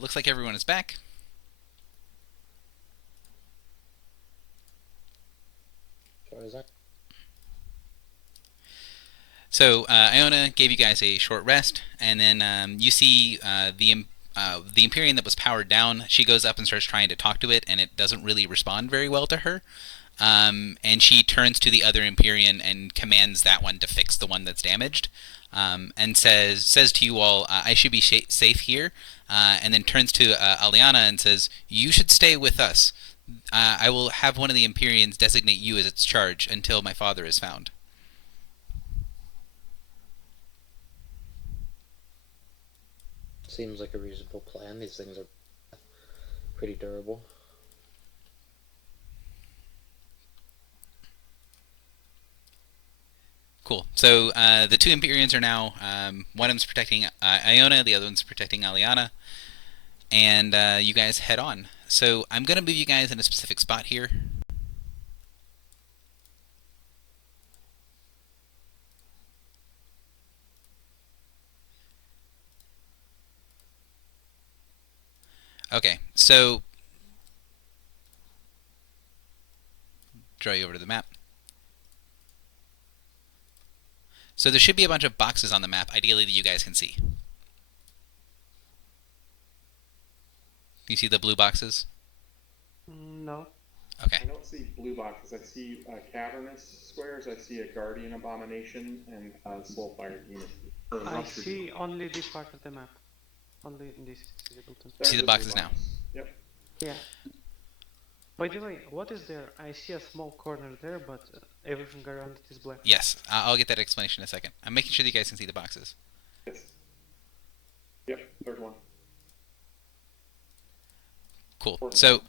looks like everyone is back. So Iona gave you guys a short rest, and then you see the Empyrean that was powered down. She goes up and starts trying to talk to it, and it doesn't really respond very well to her. And she turns to the other Empyrean and commands that one to fix the one that's damaged, and says to you all, "I should be safe here." And then turns to Aliana and says, "You should stay with us. I will have one of the Empyreans designate you as its charge until my father is found." Seems like a reasonable plan. These things are pretty durable. Cool. So the two Empyreans are now, one of them's protecting Iona, the other one's protecting Aliana, and you guys head on. So I'm going to move you guys in a specific spot here. Okay, so draw you over to the map. So there should be a bunch of boxes on the map, ideally that you guys can see. You see the blue boxes? No. Okay. I don't see blue boxes. I see cavernous squares. I see a guardian abomination and a soulfire demon. I see only this part of the map. Only in this visible to See the boxes now. Yep. Yeah. By the way, what is there? I see a small corner there, but everything around it is black. Yes, I'll get that explanation in a second. I'm making sure that you guys can see the boxes. Yes. Yep, there's one. Cool. So,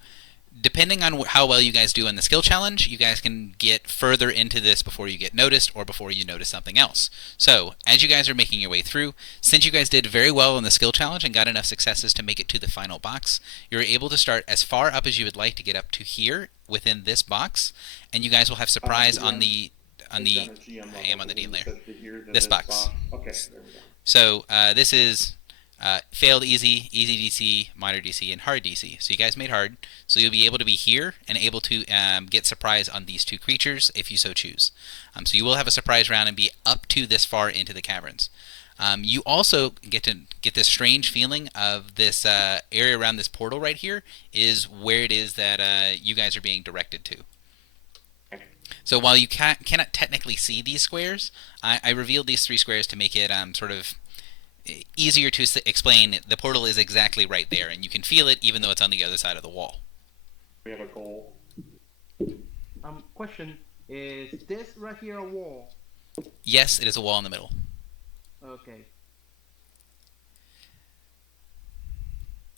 depending on how well you guys do in the skill challenge, you guys can get further into this before you get noticed or before you notice something else. So, as you guys are making your way through, since you guys did very well in the skill challenge and got enough successes to make it to the final box, you're able to start as far up as you would like to get up to here within this box, and you guys will have surprise on the I am on the DM there. This box. Okay, there we go. So, this is failed easy, easy DC, minor DC, and hard DC. So you guys made hard. So you'll be able to be here and able to get surprise on these two creatures if you so choose. So you will have a surprise round and be up to this far into the caverns. You also get to get this strange feeling of this area around this portal right here is where it is that you guys are being directed to. So while you cannot technically see these squares, I revealed these three squares to make it sort of easier to explain. The portal is exactly right there, and you can feel it even though it's on the other side of the wall. We have a goal. Question, is this right here a wall? Yes, it is a wall in the middle. Okay.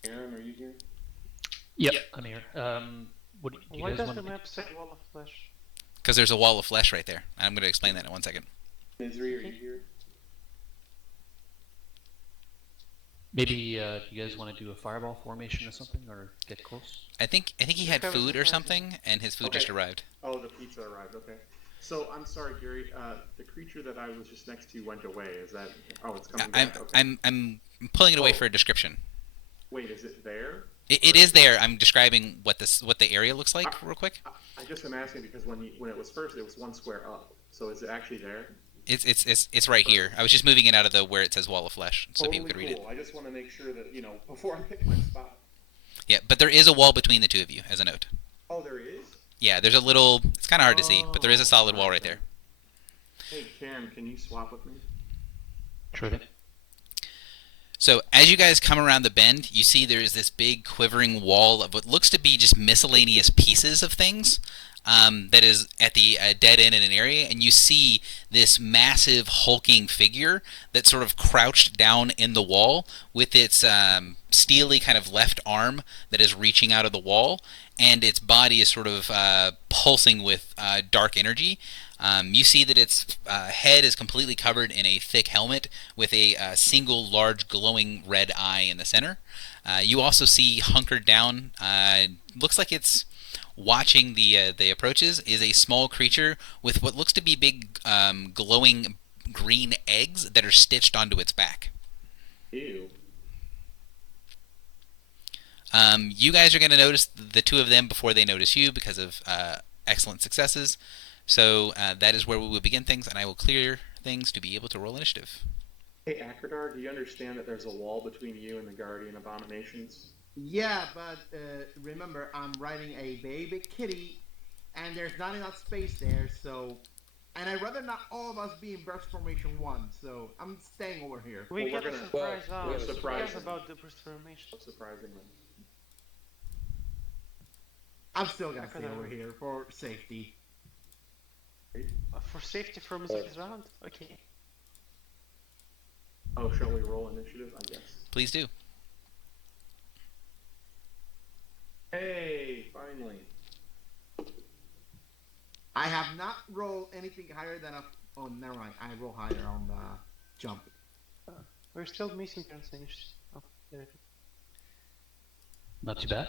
Aaron, are you here? Yep, I'm here. What do you Why guys does want the to do? map say wall of flesh? Because there's a wall of flesh right there. I'm going to explain that in 1 second. Misery, are you here? Maybe you guys want to do a fireball formation or something, or get close? I think he had food or something, and his food just arrived. Oh, the pizza arrived. Okay. So I'm sorry, Gary. The creature that I was just next to went away. Is that? Oh, it's coming back. Okay. I'm pulling it away for a description. Wait, is it there? It is there. I'm describing what the area looks like real quick. I just am asking because when it was first, it was one square up. So is it actually there? It's right here. I was just moving it out of the where it says wall of flesh, so Totally people could read it. cool. I just want to make sure that before I pick my spot. Yeah, but there is a wall between the two of you, as a note. Oh, there is. Yeah, there's a little. It's kind of hard to see, but there is a solid wall right there. Hey, Karen, can you swap with me? Sure thing. So as you guys come around the bend, you see there is this big quivering wall of what looks to be just miscellaneous pieces of things that is at the dead end in an area, and you see this massive hulking figure that's sort of crouched down in the wall with its steely kind of left arm that is reaching out of the wall, and its body is sort of pulsing with dark energy. You see that its head is completely covered in a thick helmet with a single large glowing red eye in the center. You also see hunkered down, looks like it's watching the approaches, is a small creature with what looks to be big glowing green eggs that are stitched onto its back. Ew. You guys are going to notice the two of them before they notice you because of excellent successes. So that is where we will begin things, and I will clear things to be able to roll initiative. Hey, Akradar, do you understand that there's a wall between you and the Guardian Abominations? Yeah, but remember, I'm riding a baby kitty, and there's not enough space there, so... And I'd rather not all of us be in burst formation 1, so I'm staying over here. We Well, get we're a gonna- surprise well, out. we're Yes, surprising. about the burst formation. Surprisingly. I'm still gonna stay Akadar. over here for safety. For safety from this round? Okay. Oh, shall we roll initiative? I guess. Please do. Hey, finally. I have not rolled anything higher than a... Oh, never mind. I roll higher on the jump. We're still missing translation. Oh, there it is. Not too bad.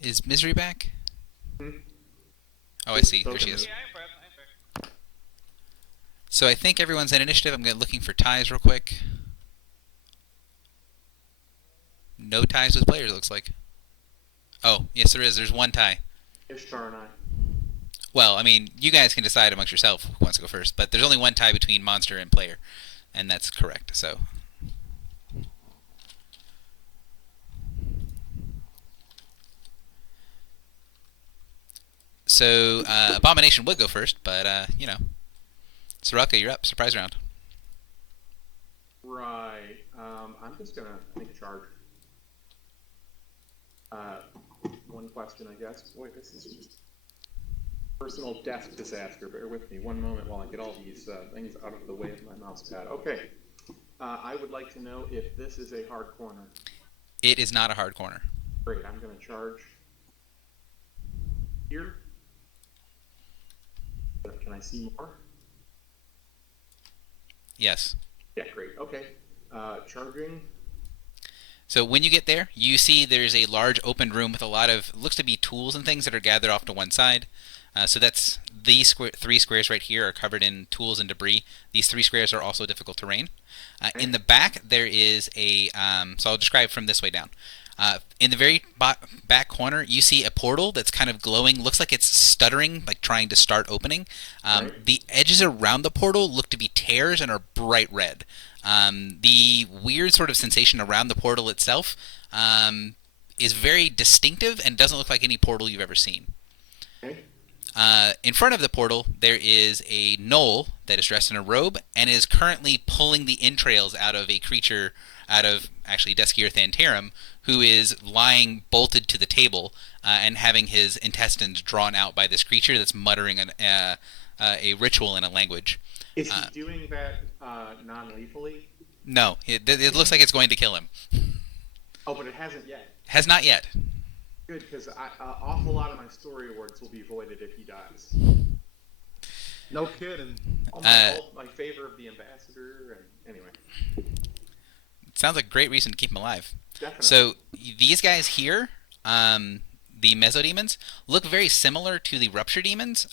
Is Misery back? Hmm? Oh, I see. There Both she of is. them. I'm prep. So I think everyone's in initiative. I'm looking for ties real quick. No ties with players, it looks like. Oh, yes, there is. There's one tie. Ishtar and I. Well, I mean, you guys can decide amongst yourself who wants to go first, but there's only one tie between monster and player, and that's correct. So Abomination would go first, but Soraka, you're up. Surprise round. Right. I'm just gonna make a charge. One question, I guess. Boy, this is just personal desk disaster. Bear with me one moment while I get all these things out of the way of my mouse pad. Okay. I would like to know if this is a hard corner. It is not a hard corner. Great. I'm gonna charge here. Can I see more? Yes. Yeah, great. Okay. Charging. So when you get there, you see there's a large open room with a lot of, looks to be tools and things that are gathered off to one side. So that's these three squares right here are covered in tools and debris. These three squares are also difficult terrain. In the back, there is a, so I'll describe from this way down. In the very back corner, you see a portal that's kind of glowing. Looks like it's stuttering, like trying to start opening. Right. The edges around the portal look to be tears and are bright red. The weird sort of sensation around the portal itself is very distinctive and doesn't look like any portal you've ever seen. Okay. In front of the portal, there is a gnoll that is dressed in a robe and is currently pulling the entrails out of a creature, out of actually Deskier Thantarum, who is lying bolted to the table and having his intestines drawn out by this creature that's muttering a ritual in a language. Is he doing that non-lethally? No, it looks like it's going to kill him. Oh, but it hasn't yet. Has not yet. Good, because an awful lot of my story awards will be voided if he dies. No kidding. All my favor of the ambassador, and anyway. Sounds like a great reason to keep him alive. Definitely. So these guys here, the Mesodemons, look very similar to the Rupture Demons,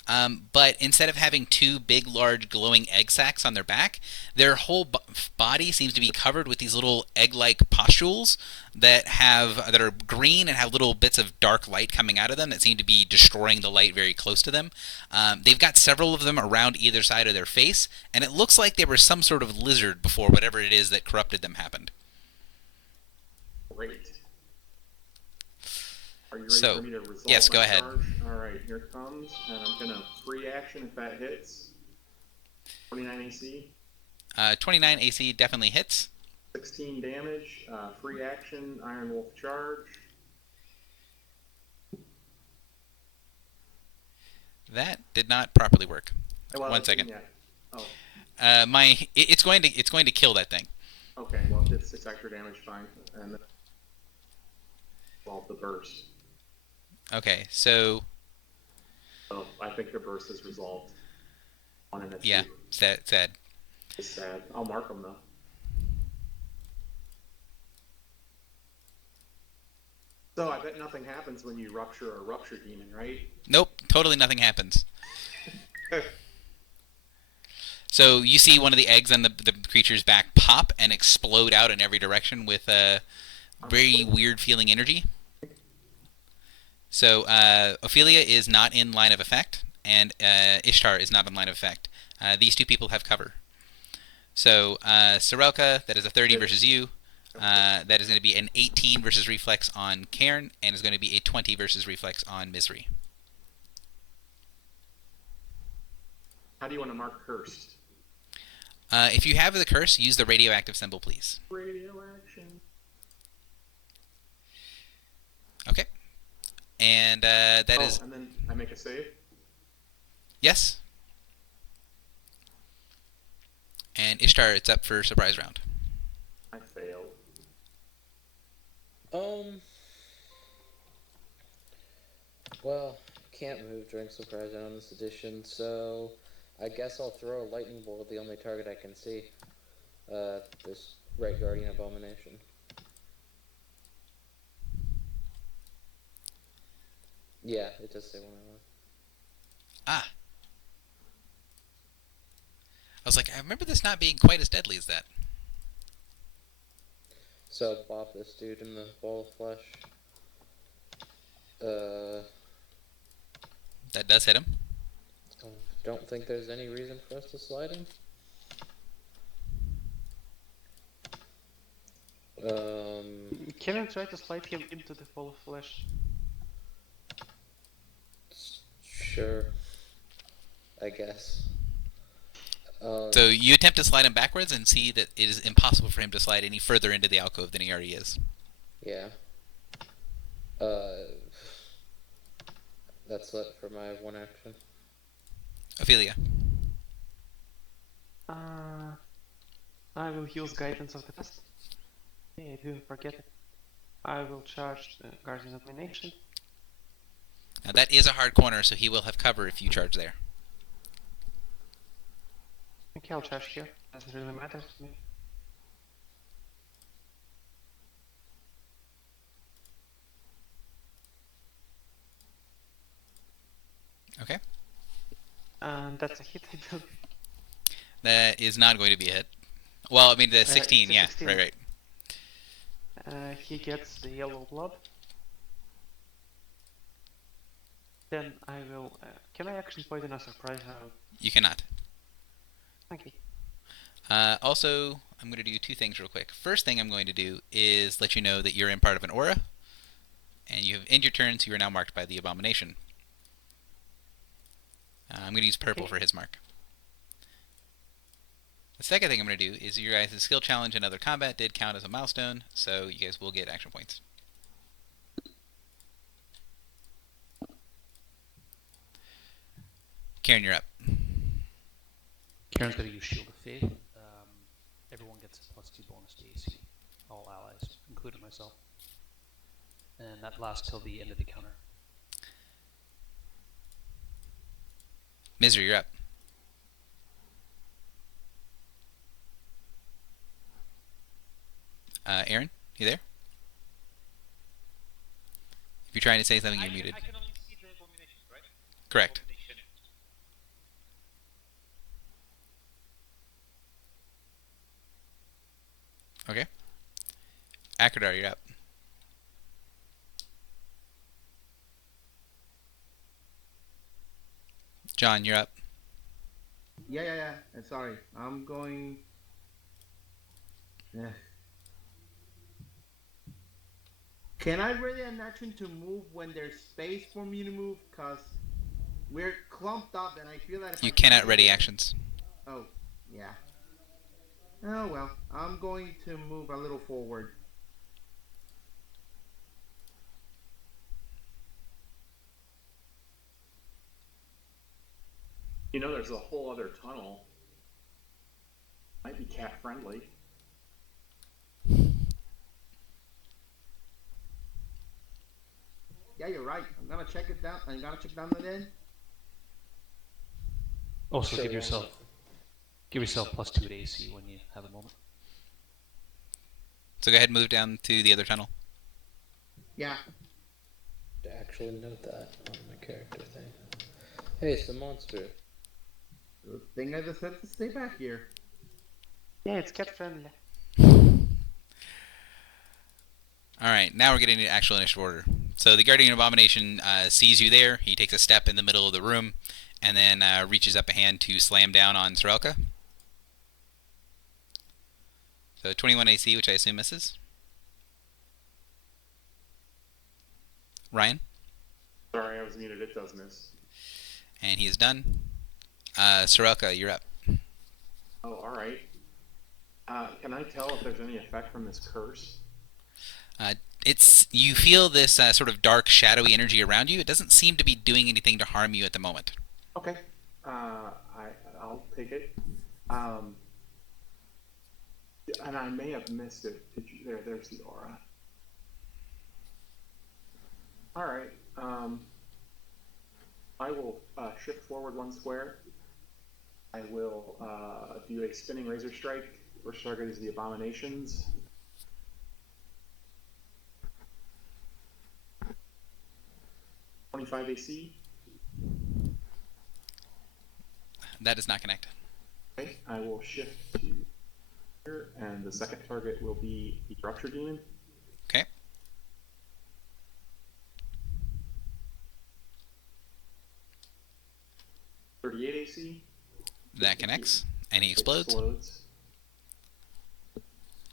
but instead of having two big, large, glowing egg sacs on their back, their whole body seems to be covered with these little egg-like pustules that are green and have little bits of dark light coming out of them that seem to be destroying the light very close to them. They've got several of them around either side of their face, and it looks like they were some sort of lizard before whatever it is that corrupted them happened. Great. Are you ready So, for me to resolve yes, go my ahead. charge? All right, here it comes, and I'm gonna free action if that hits. 29 AC, 29 AC definitely hits. 16 damage, free action, Iron Wolf charge. That did not properly work. Well, 1 second. yeah. Oh, It's going to kill that thing. okay. Well, it did 6 extra damage, fine, and then resolve the burst. Okay, so So I think the burst is resolved. One and a yeah, two. sad. It's sad. I'll mark them though. So I bet nothing happens when you rupture a rupture demon, right? Nope, totally nothing happens. So you see one of the eggs on the creature's back pop and explode out in every direction with a very weird feeling energy. So Ophelia is not in line of effect, and Ishtar is not in line of effect. These two people have cover. So Sorelka, that is a 30 versus you. That is going to be an 18 versus reflex on Cairn, and is going to be a 20 versus reflex on Misery. How do you want to mark cursed? If you have the curse, use the radioactive symbol, please. Radio action. Okay. And that is and then I make a save? yes. And Ishtar, it's up for surprise round. I failed. Well, can't move during surprise round on this edition, so I guess I'll throw a lightning bolt at the only target I can see. This Right Guardian Abomination. Yeah, it does say 101. Ah. I was like, I remember this not being quite as deadly as that. So bop this dude in the ball of flesh. That does hit him. Don't think there's any reason for us to slide him. Can I try to slide him into the ball of flesh? Sure. I guess. So you attempt to slide him backwards and see that it is impossible for him to slide any further into the alcove than he already is. Yeah. That's it for my one action. Ophelia. I will use Guidance of the Past. Hey, I didn't forget it. I will charge the Guardian Abomination. Now that is a hard corner, so he will have cover if you charge there. Okay, I'll charge here. Doesn't really matter to me. Okay. And that's a hit, I believe. That is not going to be a hit. Well, I mean the 16, it's a yeah, 16. right. He gets the yellow blood. Then I will... can I action poison a surprise round? You cannot. Thank you. Also, I'm going to do two things real quick. First thing I'm going to do is let you know that you're in part of an aura, and you have ended your turn, so you are now marked by the abomination. I'm going to use purple for his mark. The second thing I'm going to do is your guys' skill challenge in other combat did count as a milestone, so you guys will get action points. Karen, you're up. Karen's going to use Shield of Faith. Everyone gets a +2 bonus to AC. All allies, including myself. And that lasts till the end of the counter. Misery, you're up. Aaron, you there? If you're trying to say something, you're muted. I can only see the abominations, right? Correct. Abomination. Okay. Akradar, you're up. John, you're up. Yeah. Sorry, I'm going. Yeah. Can I ready an action to move when there's space for me to move? Cause we're clumped up, and I feel that if You I cannot try ready to- actions. Oh, yeah. Oh well, I'm going to move a little forward. You know, there's a whole other tunnel. Might be cat friendly. Yeah, you're right. I'm gonna check it down. I'm gonna check down the end. Also, Sure, give why yourself +2 to AC when you have a moment. So go ahead and move down to the other tunnel. Yeah. To actually note that on my character thing. Hey, it's the monster. Good thing I decided to stay back here. Yeah, it's cat friendly. Alright, now we're getting to actual initiative order. So the Guardian Abomination sees you there. He takes a step in the middle of the room and then reaches up a hand to slam down on Sorelka. So 21 AC, which I assume misses. Ryan? Sorry, I was muted. It does miss. And he is done. Sorelka, you're up. Oh, all right. Can I tell if there's any effect from this curse? You feel this sort of dark, shadowy energy around you. It doesn't seem to be doing anything to harm you at the moment. Okay. I'll take it. And I may have missed it. There's the aura. All right. I will shift forward 1 square. I will do a spinning razor strike. First target is the abominations. .25 AC. That does not connect. Okay, I will shift to here, and the second target will be the rupture demon. Okay. .38 AC. That connects. And he explodes.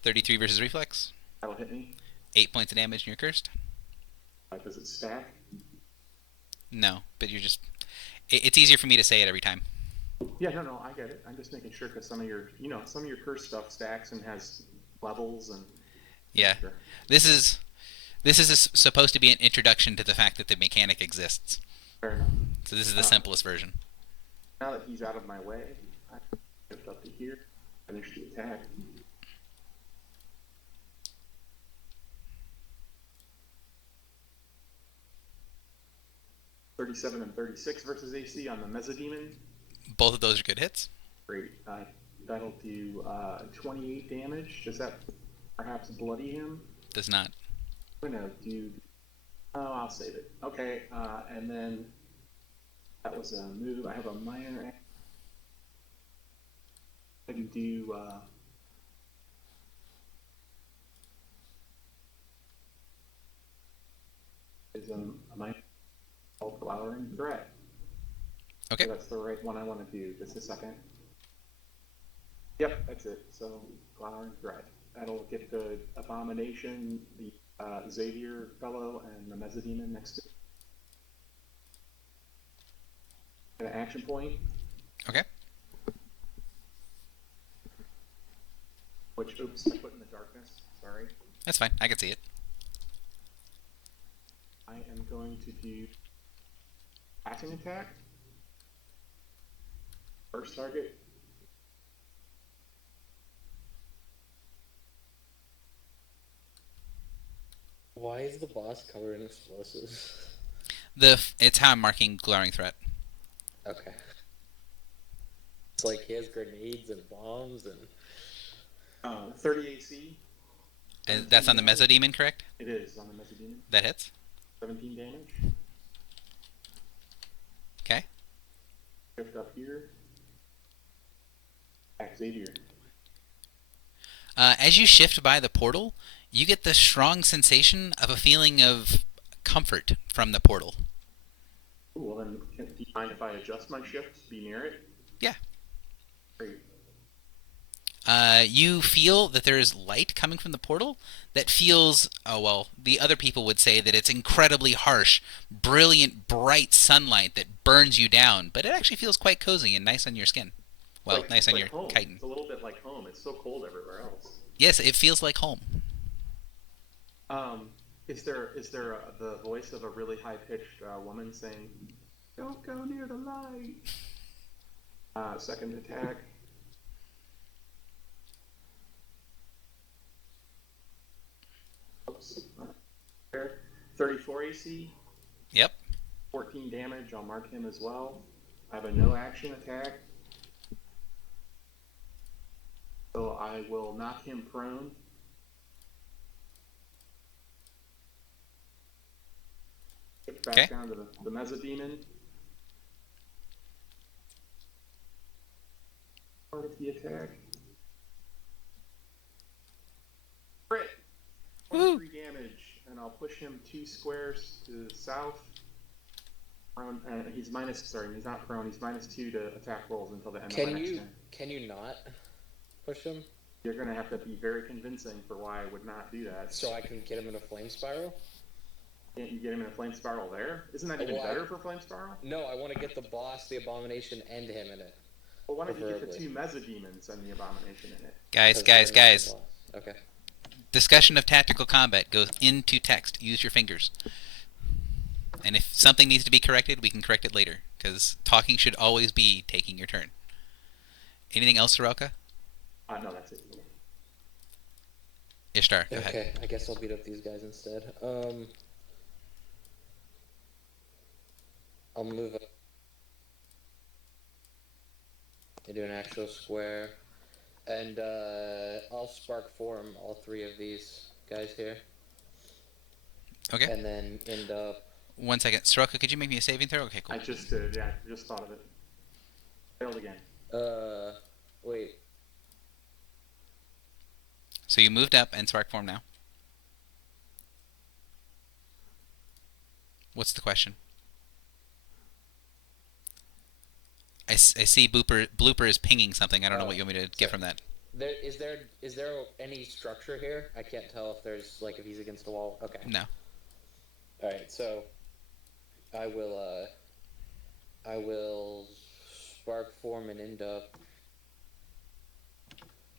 33 versus reflex. That'll hit me. 8 points of damage and you're cursed. Does it stack? No, but you're just... It's easier for me to say it every time. Yeah, no, I get it. I'm just making sure because some of your curse stuff stacks and has levels and. Yeah, Sure. this is supposed to be an introduction to the fact that the mechanic exists. Fair enough. So this is the simplest version. Now that he's out of my way, I shift up to here, finish the attack. .37 and 36 versus AC on the Mezzodemon. Both of those are good hits. Great. That'll do 28 damage. Does that perhaps bloody him? Does not. I'm gonna do. Oh, I'll save it. Okay, and then that was a move. I have a minor. I can do. Is a minor called Glowering Threat. Okay. So that's the right one I want to do. Just a second. Yep, that's it. So Glowering Threat. That'll get the Abomination, the Xavier fellow, and the Mezzodemon next to an action point. Okay. Which, oops, I put in the darkness. Sorry. That's fine. I can see it. I am going to do passing attack. First target. Why is the boss covered in explosives? It's how I'm marking Glowering Threat. Okay. It's like he has grenades and bombs and... 30 AC. And that's on the Mezzodemon, correct? It is on the Mezzodemon. That hits. 17 damage. Okay. Shift up here. Attack Xavier. As you shift by the portal, you get the strong sensation of a feeling of comfort from the portal. Ooh, well then, do you mind if I adjust my shift to be near it? Yeah. Great. You feel that there is light coming from the portal that feels, oh well, the other people would say that it's incredibly harsh, brilliant, bright sunlight that burns you down, but it actually feels quite cozy and nice on your skin. Well, nice on your home. chitin. It's a little bit like home. It's so cold everywhere else. Yes, it feels like home. Is there the voice of a really high pitched woman saying, "Don't go near the light"? Second attack. Oops. 34 AC. Yep. 14 damage. I'll mark him as well. I have a no action attack. So I will knock him prone. Get back Okay. down to the Mezzodemon. part of the attack. Crit! 23 damage, and I'll push him 2 squares to the south. Prone, he's not prone, he's -2 to attack rolls until the end of my next turn. Can you not push him? You're going to have to be very convincing for why I would not do that. So I can get him in a flame spiral? Can't you get him in a flame spiral there? Isn't that even better for flame spiral? No, I want to get the boss, the abomination, and him in it. Well, why don't you get the 2 mesodemons and the abomination in it? Guys. Okay. Discussion of tactical combat goes into text. Use your fingers. And if something needs to be corrected, we can correct it later. Because talking should always be taking your turn. Anything else, Soroka? No, that's it. Ishtar, go ahead. Okay, I guess I'll beat up these guys instead. I'll move up. I do an actual square. And I'll spark form all 3 of these guys here. Okay. And then end up... 1 second. Soroka, could you make me a saving throw? Okay, cool. I just did, yeah, just thought of it. Failed again. Wait. So you moved up and spark form now. What's the question? I see Blooper is pinging something. I don't know what you want me to get from that. Is there any structure here? I can't tell if there's, like, if he's against a wall. Okay. No. Alright, so I will spark form and end up,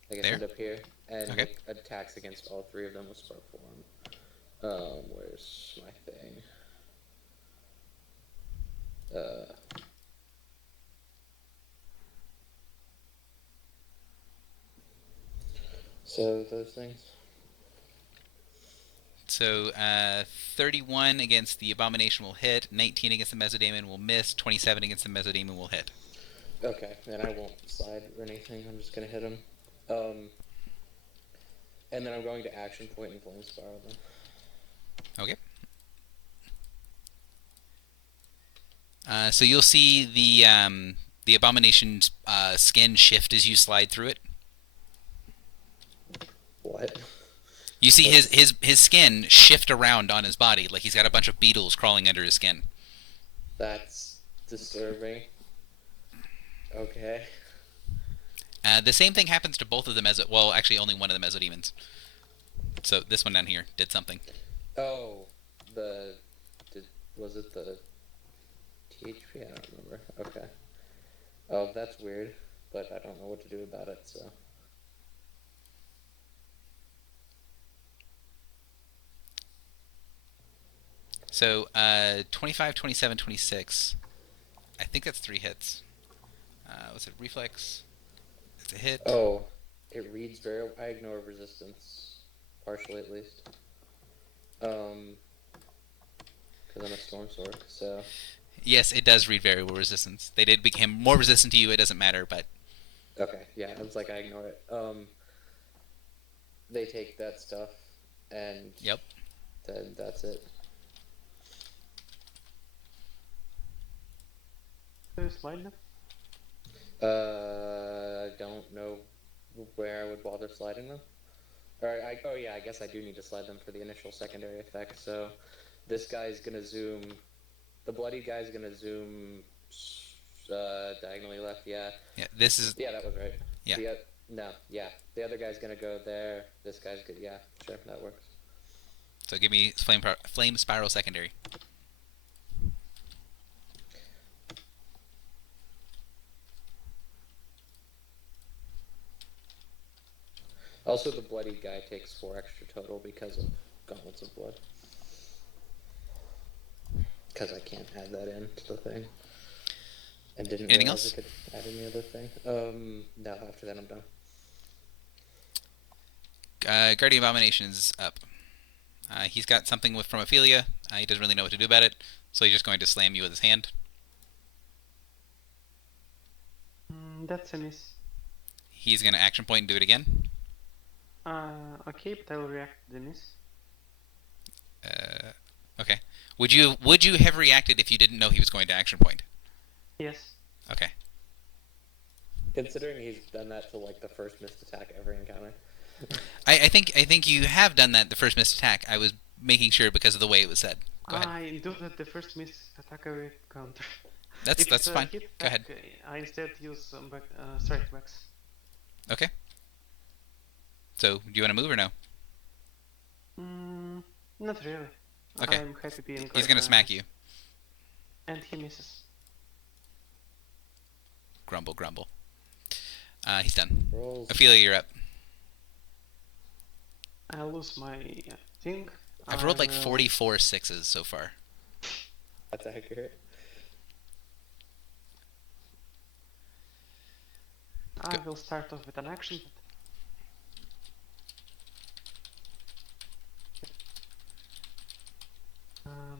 I guess, there? end up here, and Okay. make attacks against all 3 of them with spark form. Where's my thing? So those things. So 31 against the Abomination will hit, 19 against the Mesodemon will miss, 27 against the Mesodemon will hit. Okay, and I won't slide or anything. I'm just gonna hit him. And then I'm going to action point and flame spiral them. Okay. So you'll see the Abomination's skin shift as you slide through it. What? You see his skin shift around on his body, like he's got a bunch of beetles crawling under his skin. That's disturbing. Okay. The same thing happens to both of the well, actually only one of the Mesodemons. So this one down here did something. Oh, was it the THP? I don't remember. Okay. Oh, that's weird, but I don't know what to do about it, so. So 25, 27, 26. I think that's 3 hits. Was it reflex? It's a hit. Oh, it reads very. I ignore resistance, partially at least. Because I'm a storm sword, so. Yes, it does read variable resistance. They did become more resistant to you. It doesn't matter, but. Okay, yeah, it's like I ignore it. They take that stuff, and. Yep. Then that's it. Do you slide them? I don't know where I would bother sliding them. Oh yeah, I guess I do need to slide them for the initial secondary effect. So this guy's gonna zoom. The bloody guy's gonna zoom diagonally left. Yeah. Yeah. This is. Yeah, that was right. Yeah. No. Yeah. The other guy's gonna go there. This guy's good. Yeah. Sure, that works. So give me flame spiral secondary. Also, the bloody guy takes 4 extra total because of Gauntlets of Blood. Because I can't add that in to the thing. And didn't Anything realize else? I could add any other thing. No, after that I'm done. Guardian Abomination is up. He's got something from Ophelia. He doesn't really know what to do about it, so he's just going to slam you with his hand. That's a miss. He's going to action point and do it again. Okay, but I will react to the miss. Okay. Would you have reacted if you didn't know he was going to action point? Yes. Okay. Considering he's done that to like the first missed attack every encounter. I think you have done that the first missed attack. I was making sure because of the way it was said. Go ahead. I do that the first miss attack I will counter. That's If that's it's a fine. hit Go ahead. attack, I instead use strike backs. Okay. So, do you want to move or no? Not really. Okay. I'm happy being. He's gonna smack you. And he misses. Grumble, grumble. He's done. Rolls. Ophelia, you're up. I lose my thing. I've rolled like I will- 44 sixes so far. That's accurate. I Go. will start off with an action.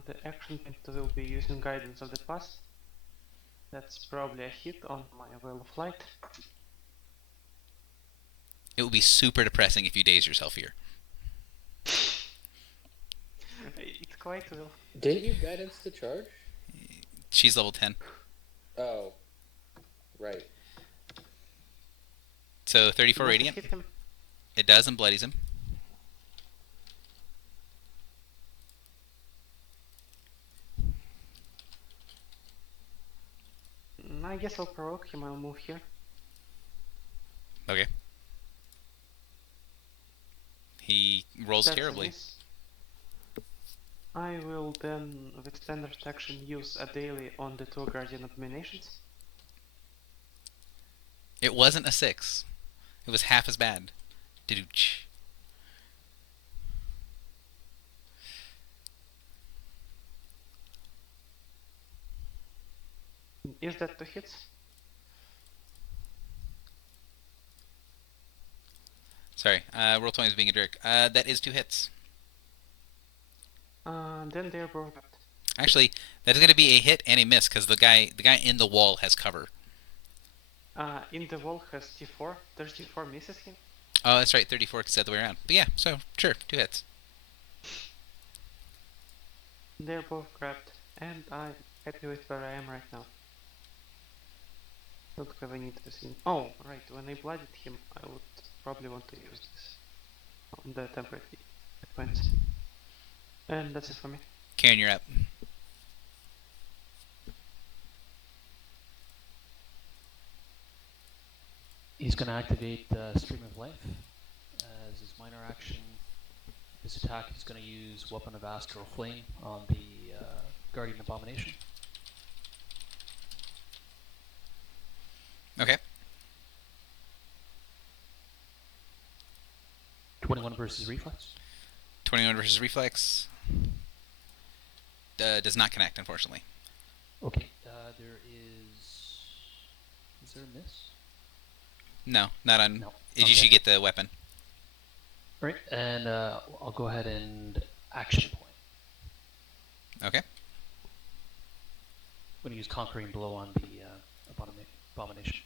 The action point will be using guidance of the past. That's probably a hit on my well of light. It will be super depressing if you daze yourself here. It quite will. Didn't you guidance to charge? She's level 10. Oh, right. So 34 Must radiant. hit him. It does and bloodies him. I guess I'll provoke him. I'll move here. Okay. He rolls That's a terribly. miss. I will then, with standard action, use a daily on the two guardian abominations. It wasn't a 6. It was half as bad. Didooch. Is that two hits? Sorry, roll 20 is being a jerk. That is 2 hits. Then they're both up. Actually, that is going to be a hit and a miss because the guy in the wall has cover. In the wall has T4. 34 misses him. Oh, that's right. 34 is the other way around. But yeah, so sure, 2 hits. They're both grabbed, and I'm happy with where I am right now. Don't have any interesting. Oh, right. When I blooded him, I would probably want to use this on the temporary hit points. And that's it for me. Karen, you're up. He's going to activate Stream of Life as his minor action. This attack, he's going to use Weapon of Astral Flame on the Guardian Abomination. Okay. 21 versus Reflex. 21 versus reflex. Does not connect, unfortunately. Okay. There is. Is there a miss? No, not on. No. You Okay. should get the weapon. Right. And I'll go ahead and action point. Okay. I'm going to use Conquering Blow on the Abomination.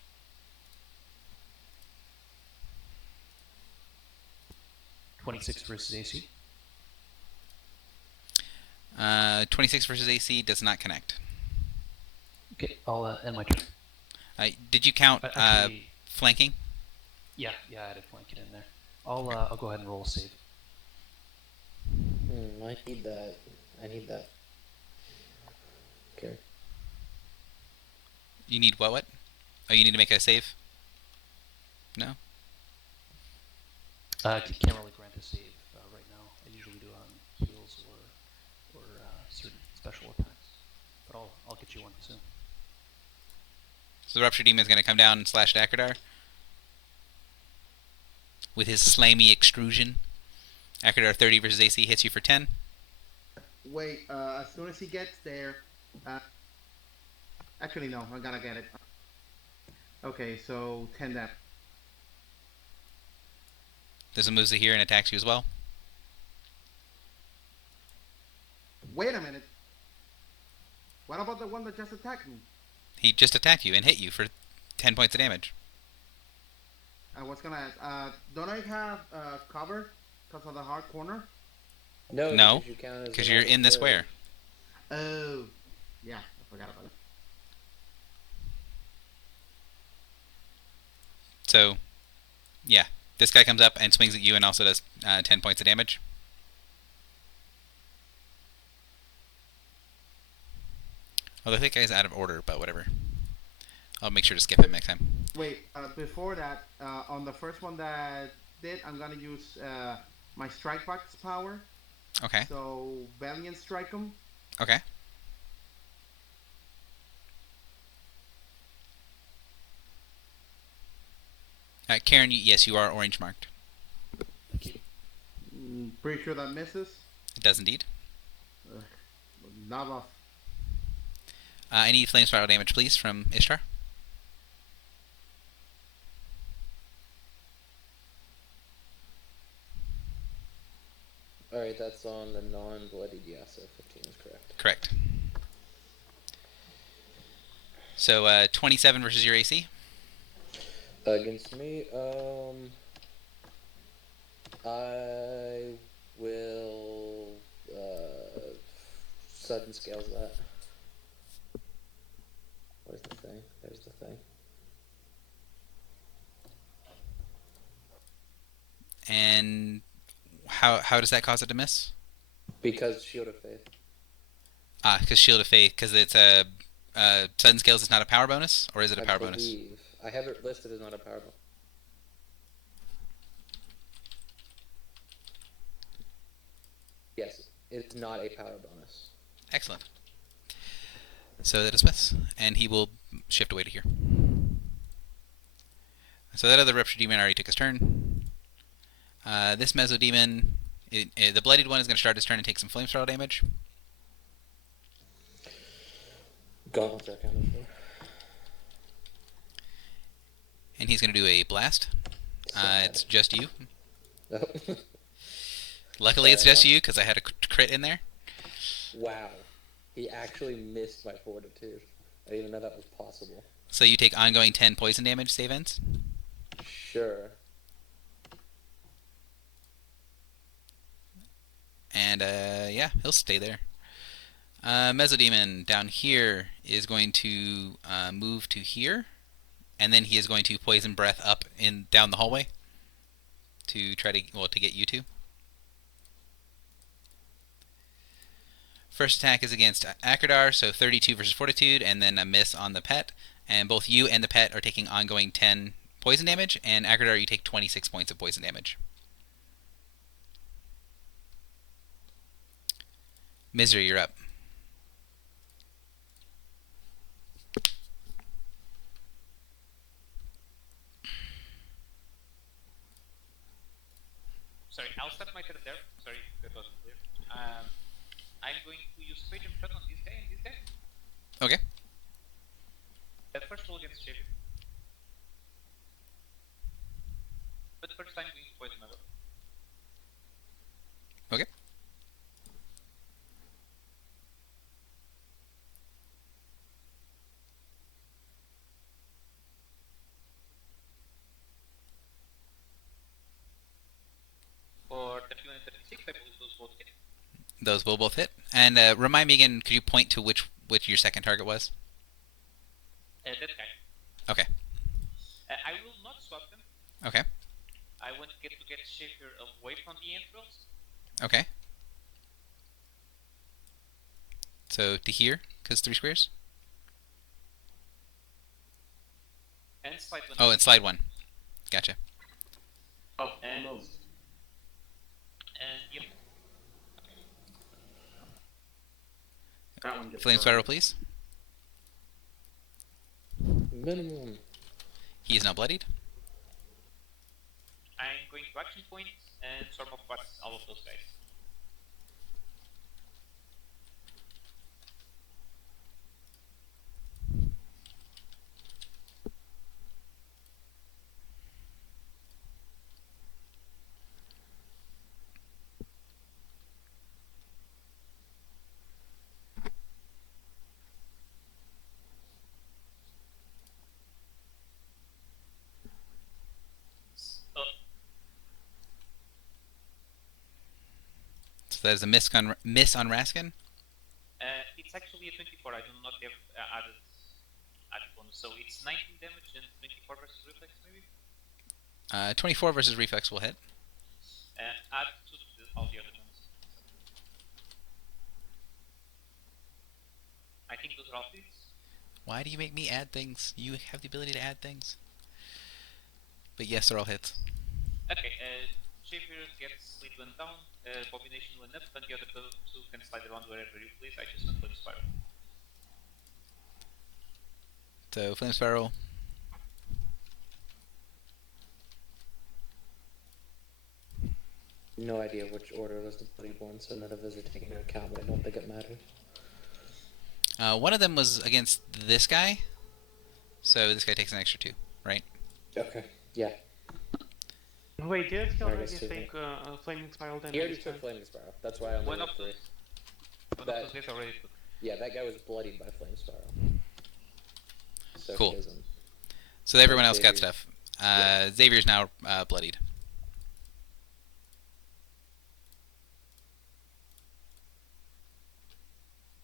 (26 versus AC). 26 versus AC does not connect. Okay, I'll end my turn. Did you count Actually, flanking? yeah, I added flanking in there. I'll go ahead and roll a save. I need that. I need that. Okay. You need what? Oh, you need to make a save? No? Can't really grant a save right now. I usually do it on heals or certain special attacks. But I'll get you one soon. So the Rupture Demon is going to come down and slash Dakardar with his slimy extrusion. Dakardar 30 versus AC hits you for 10. Wait, as soon as he gets there, actually no, I'm gonna get it. Okay, so 10 damage. Does it moves it here and attacks you as well? Wait a minute. What about the one that just attacked me? He just attacked you and hit you for 10 points of damage. I was gonna ask, don't I have cover because of the hard corner? No, because you count as because an you're in the auxiliary. square. Oh, yeah, I forgot about it. So, yeah. This guy comes up and swings at you and also does 10 points of damage. Although I think guy's out of order, but whatever. I'll make sure to skip him next time. Wait, before that, on the first one that did, I'm gonna use my strike box power. Okay. So Valiant strike him. Okay. Karen, yes, you are orange marked. Thank you. Pretty sure that misses. It does indeed. Not off. I need flame spiral damage, please, from Ishtar. Alright, that's on the non-bloodied Yasa. 15 is correct. Correct. So 27 versus your AC. Against me, I will sudden scales that. Where's the thing? There's the thing. And how does that cause it to miss? Because Shield of Faith. Because Shield of Faith, because it's a Sudden Scales is not a power bonus, or is it a power bonus? I have it listed as not a power bonus. Yes, it's not a power bonus. Excellent. So that is miss, and he will shift away to here. So that other Rupture Demon already took his turn. This Meso Demon, the Bloodied one, is going to start his turn and take some Flame Spiral damage. Gauntlets are accounted for. And he's going to do a Blast. It's just you. Oh. Luckily, it's just you, because I had a crit in there. Wow. He actually missed my fortitude. I didn't even know that was possible. So you take ongoing 10 poison damage, save ends. Sure. And, yeah, he'll stay there. Mesodemon down here is going to move to here. And then he is going to Poison Breath up down the hallway to try to get you two. First attack is against Akradar, so 32 versus Fortitude, and then a miss on the pet. And both you and the pet are taking ongoing 10 poison damage, and Akradar, you take 26 points of poison damage. Misery, you're up. Sorry, I'll start my turn there. Sorry, that wasn't clear. I'm going to use Radiant Shot on this guy and this guy. Okay. First roll against Shape. But first I'm going to poison my weapon. Okay. For 31 and 36, I believe those both hit. Those will both hit. And remind me again, could you point to which your second target was? That guy. Okay. I will not swap them. Okay. I want to get Shaper away from the entrails. Okay. So to here, because 3 squares? And slide one. Oh, and slide 1. Gotcha. Oh, And- almost. And yep. That one gets Flame burned. Spiral, please. Minimum. He is now bloodied. I'm going to action point and Storm of What's all of those guys. So that is a miss on Raskin. It's actually a 24. I do not have added bonus, so it's 19 damage and 24 versus reflex maybe. 24 versus reflex will hit. Add to all the other ones. I think those are all hits. Why do you make me add things? You have the ability to add things. But yes, they're all hits. Okay, Shaper gets slid one down, Abomination went up, and the other two can slide around wherever you please. I just want Flame Spiral. So, Flame Spiral. No idea which order was the Bloody-Born, so none of us are taking into account, but I don't think it matters. One of them was against this guy. So this guy takes an extra 2, right? Okay, yeah. Wait, did he I already guess two take Flaming Spiral damage? He already this took time? Flaming Spiral. That's why I only One rolled of 3. those hits already took. Yeah, that guy was bloodied by Flame Spiral. So Cool. he doesn't. So everyone else got Xavier. stuff. Xavier's now bloodied.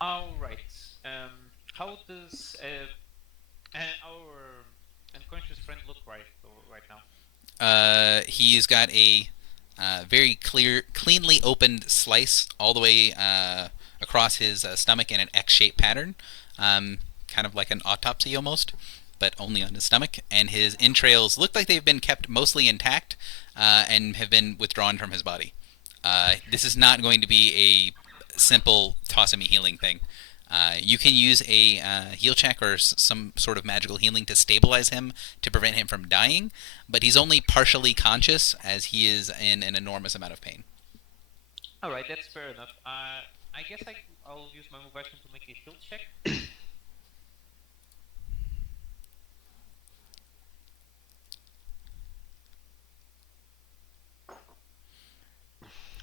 Alright. How does our unconscious friend look right now? He's got a very cleanly opened slice all the way across his stomach in an X-shaped pattern, kind of like an autopsy almost, but only on his stomach. And his entrails look like they've been kept mostly intact and have been withdrawn from his body. This is not going to be a simple toss-a-me healing thing. You can use a heal check or some sort of magical healing to stabilize him to prevent him from dying, but he's only partially conscious as he is in an enormous amount of pain. Alright, that's fair enough. I guess I'll use my move action to make a heal check.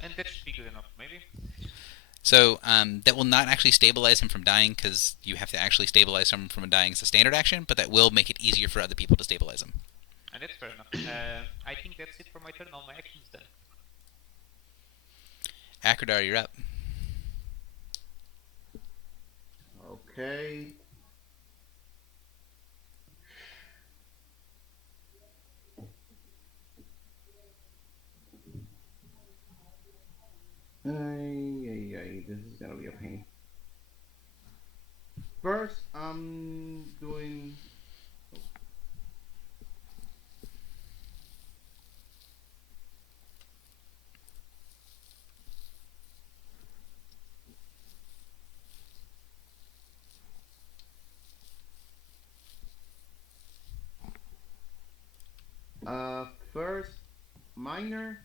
And that should be good enough, maybe. So that will not actually stabilize him from dying, because you have to actually stabilize someone from dying as a standard action, but that will make it easier for other people to stabilize him. And that's fair enough. I think that's it for my turn. All my actions done. Akradar, you're up. Okay. This is gonna be a pain. First, I'm doing. First, minor.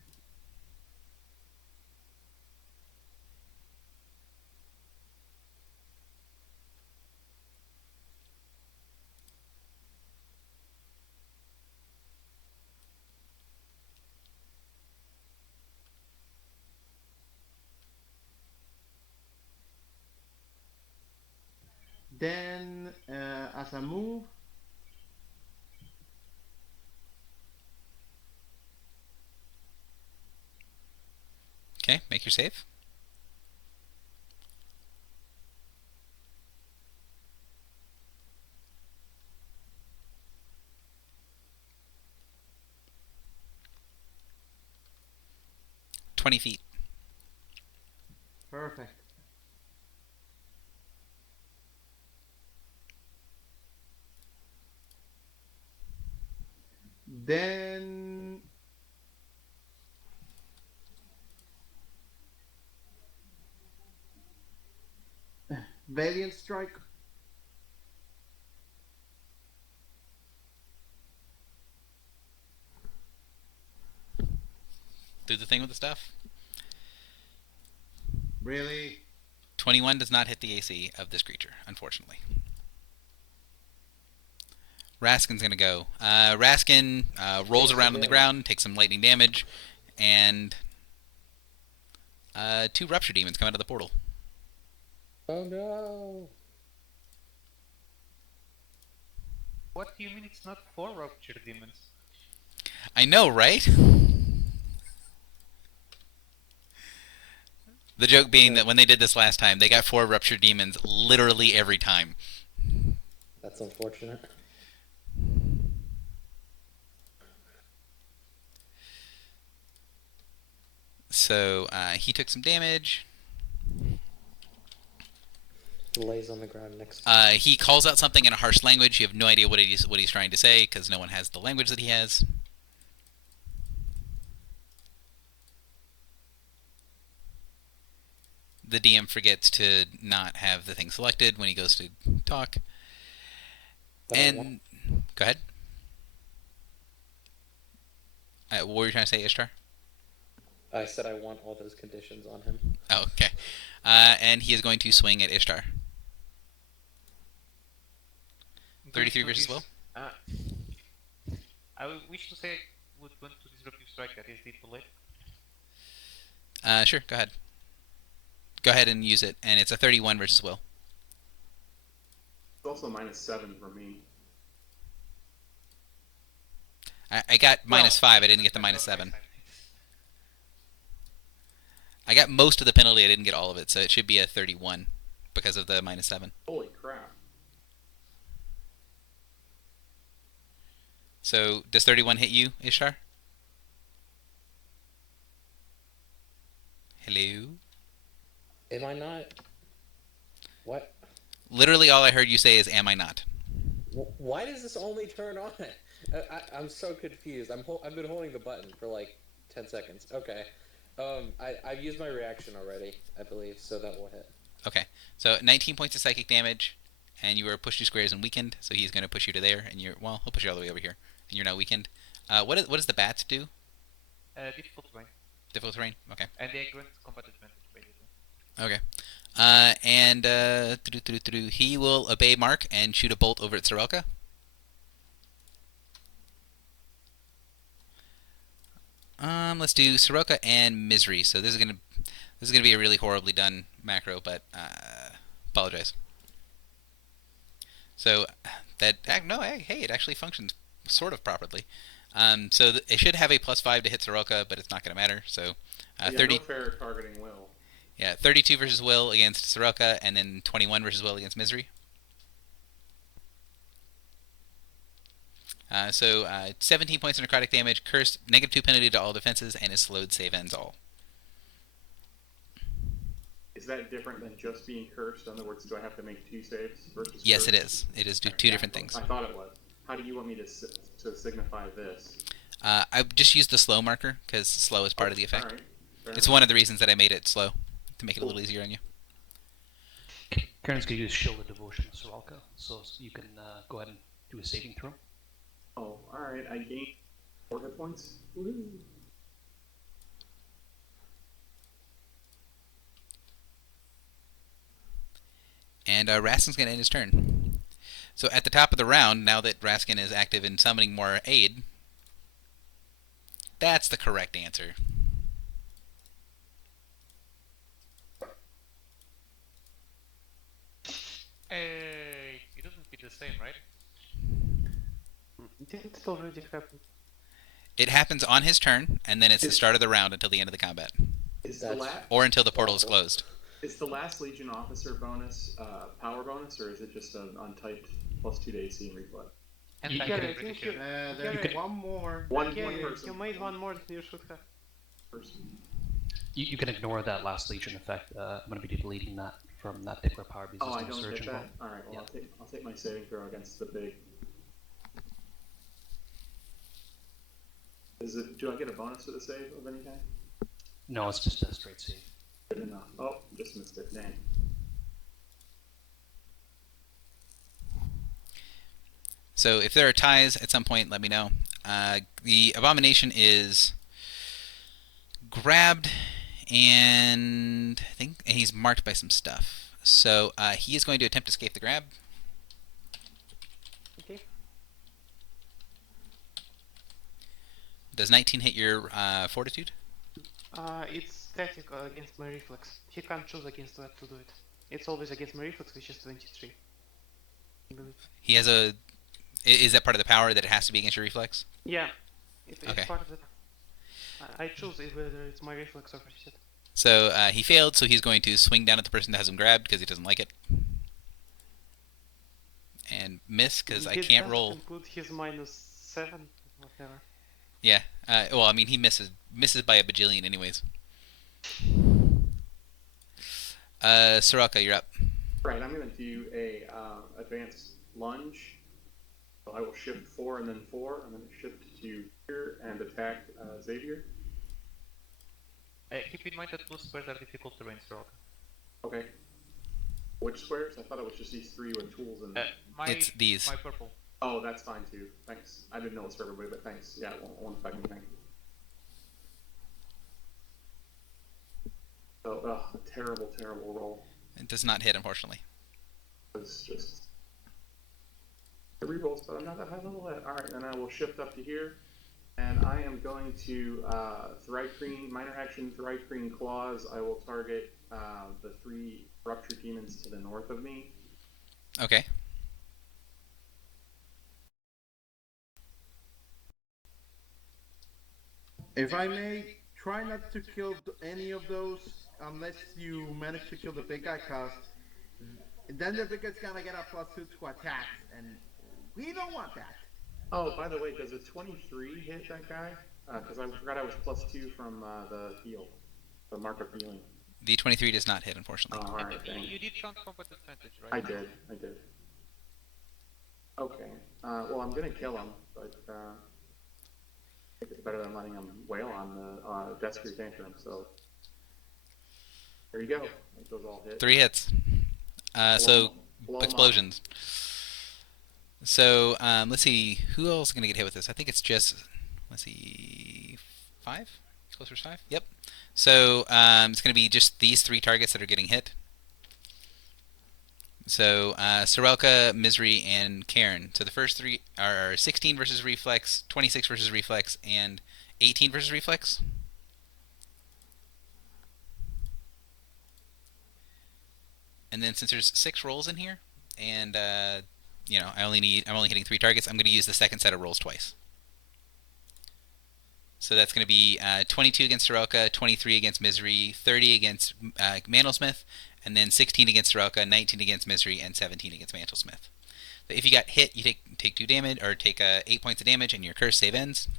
Then, as a move, Okay, make your save. $20. perfect. Then Valiant Strike. Do the thing with the stuff. Really? 21 does not hit the AC of this creature, unfortunately. Raskin's gonna go. Raskin rolls around on the ground, takes some lightning damage, and 2 Rupture Demons come out of the portal. Oh no! What do you mean it's not 4 Rupture Demons? I know, right? The joke being that when they did this last time, they got 4 Rupture Demons literally every time. That's unfortunate. So he took some damage. Lays on the ground next to He calls out something in a harsh language. You have no idea what he's trying to say because no one has the language that he has. The DM forgets to not have the thing selected when he goes to talk. And go ahead. What were you trying to say, Ishtar? I said I want all those conditions on him. Oh, okay. And he is going to swing at Ishtar. 33 versus Will. I wish to say I would want to disruptive strike at his too late. Sure, go ahead. Go ahead and use it, and it's a 31 versus Will. It's also -7 for me. I got -5. I didn't get the -7. I got most of the penalty. I didn't get all of it, so it should be a 31 because of the -7. Holy crap. So does 31 hit you, Ishtar? Hello? Am I not? What? Literally all I heard you say is, am I not? Why does this only turn on? I'm so confused. I've been holding the button for like 10 seconds. Okay. I've used my reaction already, I believe, so that will hit. Okay. So 19 points of psychic damage, and you were pushed 2 squares and weakened, so he's going to push you to there, and he'll push you all the way over here, and you're now weakened. What does the bats do? Difficult terrain. Difficult terrain? Okay. And they grant combat advantage, basically. Okay. He will obey Mark and shoot a bolt over at Sorelka. Let's do Soroka and Misery. So this is gonna be a really horribly done macro, but apologize. So hey, it actually functions sort of properly. So it should have a +5 to hit Soroka, but it's not gonna matter. So 30. No fair targeting Will. Yeah, 32 versus Will against Soroka, and then 21 versus Will against Misery. 17 points of necrotic damage, cursed, -2 penalty to all defenses, and his slowed save ends all. Is that different than just being cursed? In other words, do I have to make 2 saves versus Yes, cursed? it is. It is two different things. I thought it was. How do you want me to signify this? I just used the slow marker, because slow is part of the effect. All right. It's one of the reasons that I made it slow, to make it a little easier on you. Karen's going to use Shield of Devotion with Soralka, so you can go ahead and do a saving throw. Oh, alright. I gained 4 hit points. Woo. And Raskin's going to end his turn. So at the top of the round, now that Raskin is active in summoning more aid, that's the correct answer. It doesn't be the same, right? Didn't it already happen? It happens on his turn, and then it's the start of the round until the end of the combat. Or until the portal is closed. Is the last Legion officer bonus power bonus, or is it just an untyped +2 to AC and reflex? And You I get can it. pretty sure. There's one more. One Yeah, person. you made one more than you should have. You can ignore that last Legion effect. I'm going to be deleting that from that particular power because Oh, I there's no don't surge get that? involved. Alright, well, Yeah. I'll take my saving throw against the big. Do I get a bonus to the save of any kind? No, it's just a straight save. Good enough. Oh, just missed it. Dang. So if there are ties at some point, let me know. The abomination is grabbed, and he's marked by some stuff. So he is going to attempt to escape the grab. Okay. Does 19 hit your fortitude? It's static against my reflex. He can't choose against what to do it. It's always against my reflex, which is 23. I believe. He has a. Is that part of the power that it has to be against your reflex? Yeah, it's Okay. part of it. I choose whether it's my reflex or reset. So he failed, so he's going to swing down at the person that has him grabbed because he doesn't like it. And miss because I can't doesn't roll. include his -7, whatever. Yeah. Well, I mean, he misses by a bajillion anyways. Soraka, you're up. Right, I'm going to do a advanced lunge. So I will shift 4 and then 4. I'm going to shift to here and attack Xavier. Keep in mind that those squares are difficult terrain, so. Okay. Which squares? I thought it was just these 3 with tools and. It's these. My purple. Oh, that's fine too. Thanks. I didn't know it was for everybody, but thanks. Yeah, one second. Thank you. So, terrible, terrible roll. It does not hit, unfortunately. It's just. The rerolls, but I'm not that high level yet. Alright, then I will shift up to here. And I am going to Thri-Kreen, minor action Thri-Kreen Claws. I will target the 3 Rupture Demons to the north of me. Okay. If I may, try not to kill any of those unless you manage to kill the big guy, cause then the big guy's gonna get a +2 to attacks, and we don't want that. Oh, by the way, does a 23 hit that guy? Because I forgot I was +2 from the heal, the mark of healing. The 23 does not hit, unfortunately. Oh, alright, You did count combat advantage, right? I did. Okay. Well, I'm gonna kill him, but I think it's better than letting him wail on the Desperate Tantrum, so. There you go. I think those all hit. 3 hits. So, blow 'em explosions. So, let's see. Who else is going to get hit with this? I think it's just, let's see, 5? Closer to 5? Yep. So, it's going to be just these 3 targets that are getting hit. So, Sorelka, Misery, and Karen. So the first 3 are 16 versus Reflex, 26 versus Reflex, and 18 versus Reflex. And then since there's 6 rolls in here, and I'm only hitting 3 targets, I'm going to use the second set of rolls twice. So that's going to be 22 against Sorelka, 23 against Misery, 30 against Mantlesmith, and then 16 against Sorelka, 19 against Misery, and 17 against Mantlesmith. So if you got hit, you take 2 damage, or take 8 points of damage, and your curse save ends.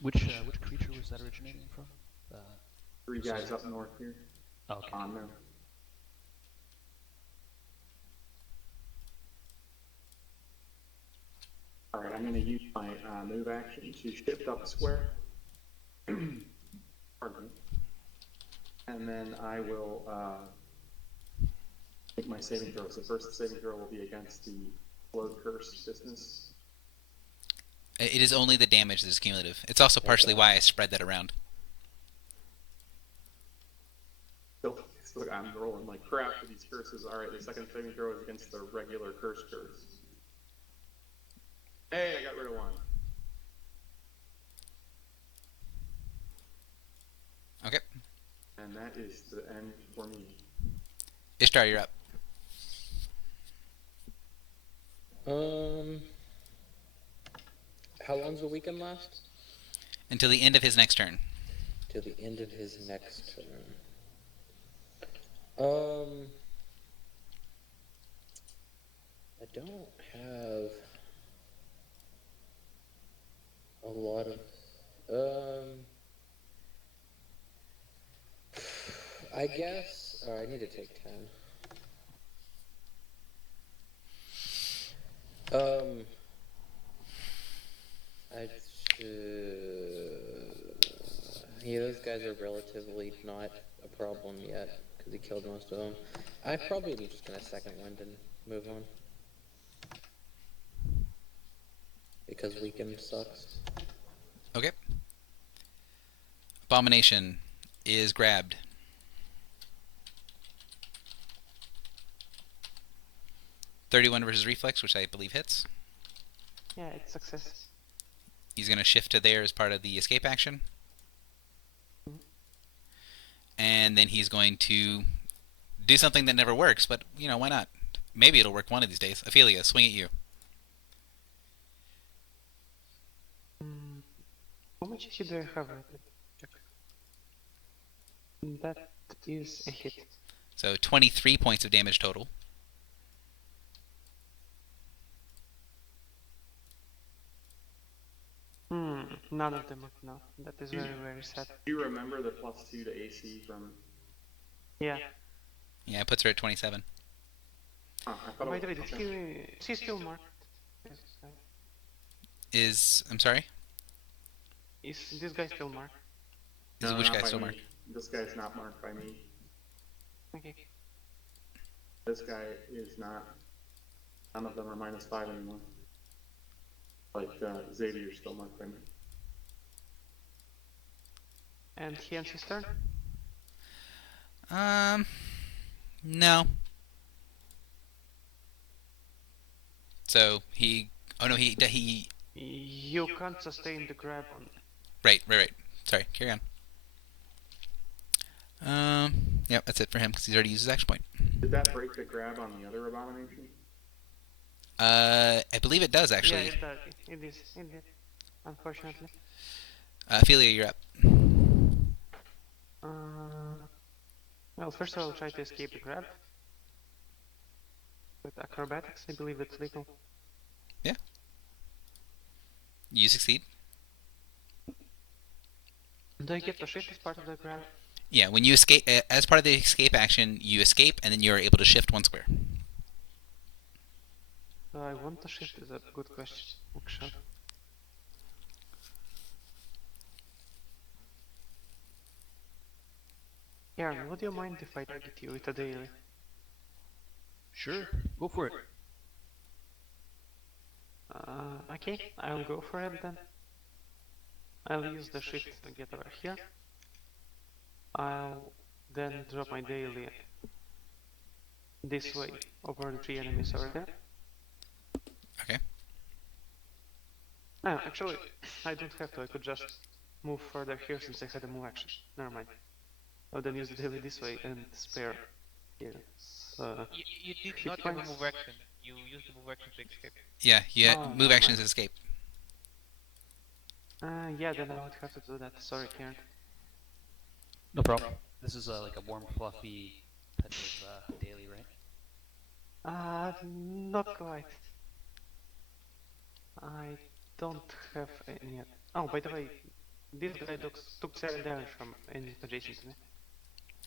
Which creature was that originating from? 3 guys up north here. Oh, okay. On them. Alright, I'm going to use my move action to shift up a square. Pardon me. And then I will make my saving throw. So first the saving throw will be against the Explode Curse business. It is only the damage that is cumulative. It's also partially why I spread that around. So I'm rolling like crap for these curses. Alright, the second saving throw is against the regular curse. Hey, I got rid of 1. Okay. And that is the end for me. Ishtar, you're up. How long's the weekend last? Until the end of his next turn. Till the end of his next turn. I don't have a lot of, I guess, I need to take 10. Yeah, those guys are relatively not a problem yet, because he killed most of them. I probably am just gonna second wind and move on. Because weekend sucks. Okay. Abomination is grabbed. .31 versus Reflex, which I believe hits. Yeah, it's success. He's going to shift to there as part of the escape action. And then he's going to do something that never works, but, why not? Maybe it'll work one of these days. Ophelia, swing at you. How much hit do I have? Check. That is a hit. So 23 points of damage total. None of them. No, that is very, very sad. Do you remember the +2 to AC from? Yeah. Yeah, it puts her at 27. I thought By it the way, was, did okay. she's still marked? I'm sorry? Is this guy still marked? Is No, which not guy by still me. marked? This guy's not marked by me. Okay. This guy is not. None of them are -5 anymore. Like Xavier's still marked by me. And he ends his turn? No. So he. Oh no, he. You can't sustain the grab on. Right. Sorry, carry on. Yep, that's it for him because he's already used his action point. Did that break the grab on the other abomination? I believe it does actually. Yeah, it does. It is. It did. Unfortunately. Ophelia, you're up. Well, first I'll try to escape the grab. With acrobatics, I believe it's legal. Yeah. You succeed. Do I get to shift as part of the grab? Yeah, when you escape, as part of the escape action, you escape and then you are able to shift one square. Do I want to shift? Is a good question, actually. Karen, would you mind if I target you with a daily? Sure, go for it. Okay, I'll go for it then. I'll use the shift to get over here. I'll then drop my daily this way over the 3 enemies over there. Okay. Actually, I don't have to. I could just move further here since I had a move action. Never mind. I'll then use the daily this way and spare here. You did not have a move action. You used the move action to escape. Yeah, move actions escape. Yeah, then I would have to do that. Sorry, Karen. No problem. This is like a warm, fluffy type of daily, right? Not quite. I don't have any. Oh, by the way, this guy took 7 damage from enemies adjacent to me.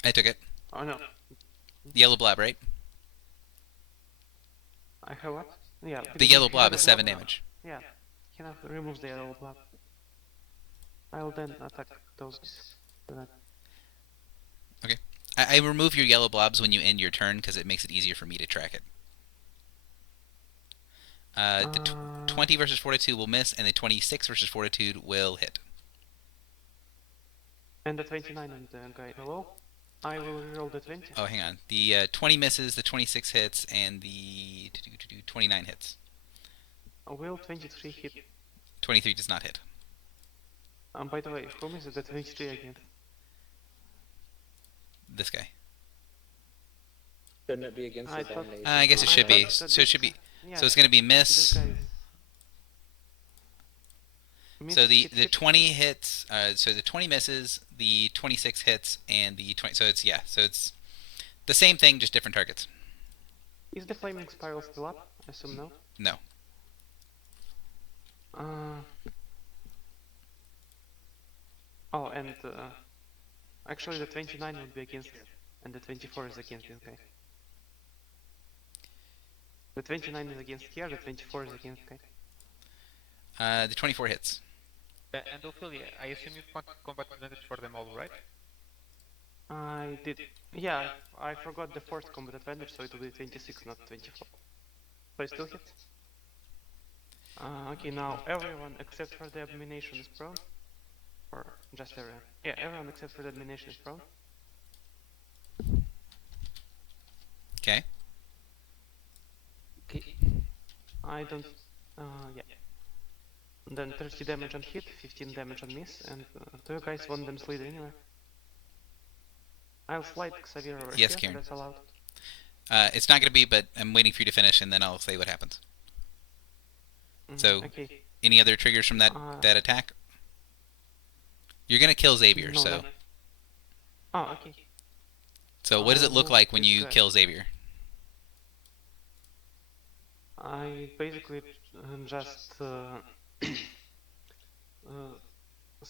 I took it. Oh no. The yellow blob, right? I have what? Yeah. The yellow blob is 7 damage. Yeah. He now removes the yellow blob. I'll then attack those. Okay. I remove your yellow blobs when you end your turn because it makes it easier for me to track it. The 20 versus Fortitude will miss, and the 26 versus Fortitude will hit. And the 29 on the guy below? I will reroll the 20. Oh, hang on. The 20 misses, the 26 hits, and the 29 hits. Will 23 hit? 23 does not hit. By the way, whom is it the 23 again? This guy. Shouldn't it be against the domination? I guess it should be. So it should be. So it's going to be miss. So the 20 hits. So the 20 misses, the 26 hits, and the 20. So it's the same thing, just different targets. Is the flaming spiral still up? I assume no. No. Oh, and actually the 29 would be against it, and the 24 is against this guy. The 29 is against here, the 24 is against guy. The 24 hits. And Ophelia, I assume you want combat advantage for them all, right? I did. Yeah, I forgot the fourth combat advantage, so it will be 26, not 24. So I still hit. Okay, now everyone except for the abomination is prone. Or just everyone. Yeah, everyone except for the abomination is prone. Okay. Okay. I don't. Yeah. And then 30 damage on hit, 15 damage on miss, and do you guys want them slid anywhere? I'll slide Xavier over Yes, here, Kieran. that's allowed. It's not going to be, but I'm waiting for you to finish, and then I'll say what happens. So, okay. Any other triggers from that attack? You're going to kill Xavier, No, so... no. Oh, okay. So what does it look like when you kill Xavier? I basically just